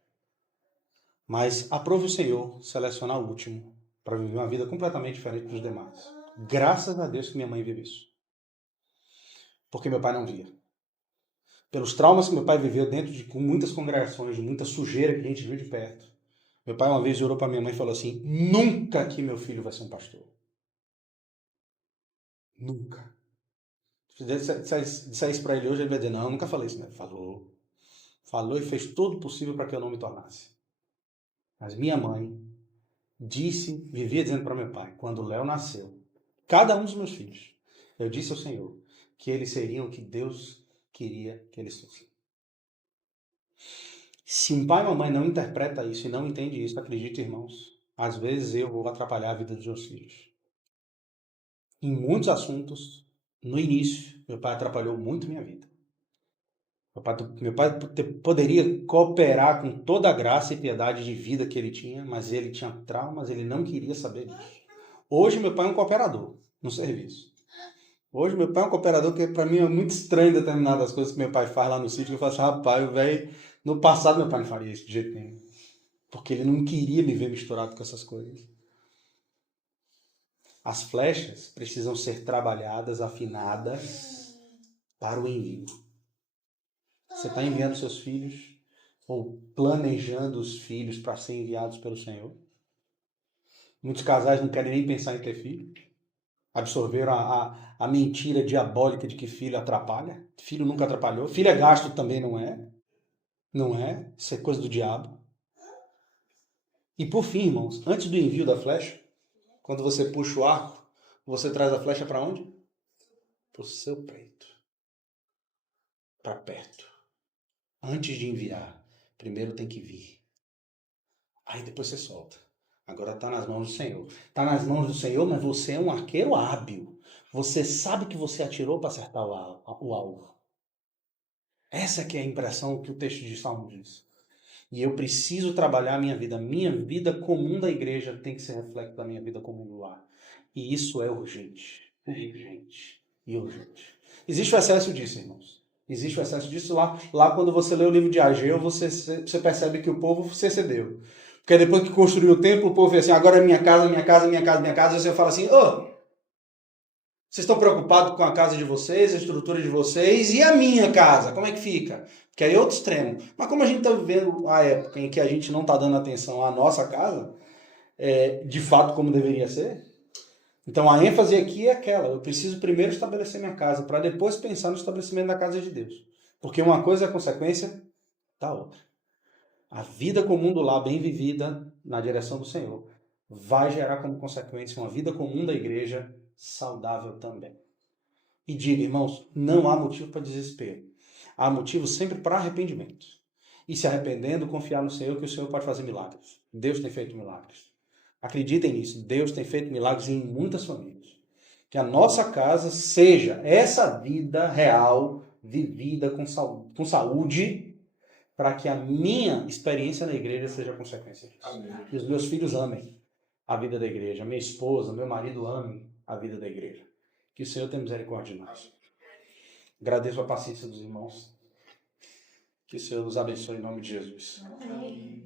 Mas aprove o Senhor selecionar o último para viver uma vida completamente diferente dos demais. Graças a Deus que minha mãe vive isso. Porque meu pai não via. Pelos traumas que meu pai viveu dentro de muitas congregações, de muita sujeira que a gente viu de perto. Meu pai uma vez orou para minha mãe e falou assim, nunca que meu filho vai ser um pastor. Nunca. Se disser isso para ele hoje, ele vai dizer, não, eu nunca falei isso. Né? Falou. Falou e fez tudo possível para que eu não me tornasse. Mas minha mãe vivia dizendo para meu pai, quando o Léo nasceu, cada um dos meus filhos, eu disse ao Senhor que eles seriam o que Deus queria que eles fossem. Se um pai e uma mãe não interpreta isso e não entende isso, acredite, irmãos, às vezes eu vou atrapalhar a vida dos meus filhos. Em muitos assuntos, no início, meu pai atrapalhou muito minha vida. Meu pai poderia cooperar com toda a graça e piedade de vida que ele tinha, mas ele tinha traumas, ele não queria saber disso. Hoje meu pai é um cooperador. no serviço. Hoje meu pai é um cooperador que para mim é muito estranho determinadas coisas que meu pai faz lá no sítio. Eu falo assim, rapaz, velho, no passado meu pai não faria isso de jeito nenhum. Porque ele não queria me ver misturado com essas coisas. As flechas precisam ser trabalhadas, afinadas para o envio. Você está enviando seus filhos ou planejando os filhos para serem enviados pelo Senhor? Muitos casais não querem nem pensar em ter filho. Absorveram a mentira diabólica de que filho atrapalha. Filho nunca atrapalhou. Filho é gasto também, não é? Não é? Isso é coisa do diabo. E por fim, irmãos, antes do envio da flecha, quando você puxa o arco, você traz a flecha para onde? Para o seu peito. Para perto. Antes de enviar, primeiro tem que vir. Aí depois você solta. Agora está nas mãos do Senhor. Está nas mãos do Senhor, mas você é um arqueiro hábil. Você sabe que você atirou para acertar o alvo. Essa que é a impressão que o texto de Salmo diz. E eu preciso trabalhar a minha vida. Minha vida comum da igreja tem que ser reflexo da minha vida comum do lar. E isso é urgente. Urgente. E urgente. Existe o excesso disso, irmãos. Existe o excesso disso lá quando você lê o livro de Ageu, você percebe que o povo se excedeu. Porque depois que construiu o templo, o povo fez assim, agora é minha casa, minha casa, minha casa, minha casa. E você fala assim, vocês estão preocupados com a casa de vocês, a estrutura de vocês e a minha casa? Como é que fica? Que aí é outro extremo. Mas como a gente está vivendo a época em que a gente não está dando atenção à nossa casa, de fato como deveria ser, então a ênfase aqui é aquela, eu preciso primeiro estabelecer minha casa, para depois pensar no estabelecimento da casa de Deus. Porque uma coisa é consequência da outra. A vida comum do lar, bem vivida na direção do Senhor, vai gerar como consequência uma vida comum da igreja saudável também. E diga, irmãos, não há motivo para desespero. Há motivo sempre para arrependimento. E se arrependendo, confiar no Senhor, que o Senhor pode fazer milagres. Deus tem feito milagres. Acreditem nisso, Deus tem feito milagres em muitas famílias. Que a nossa casa seja essa vida real, vivida com saúde, para que a minha experiência na igreja seja consequência disso. Amém. E os meus filhos amem a vida da igreja, minha esposa, meu marido amem a vida da igreja. Que o Senhor tenha misericórdia de nós. Agradeço a paciência dos irmãos. Que o Senhor nos abençoe em nome de Jesus. Amém.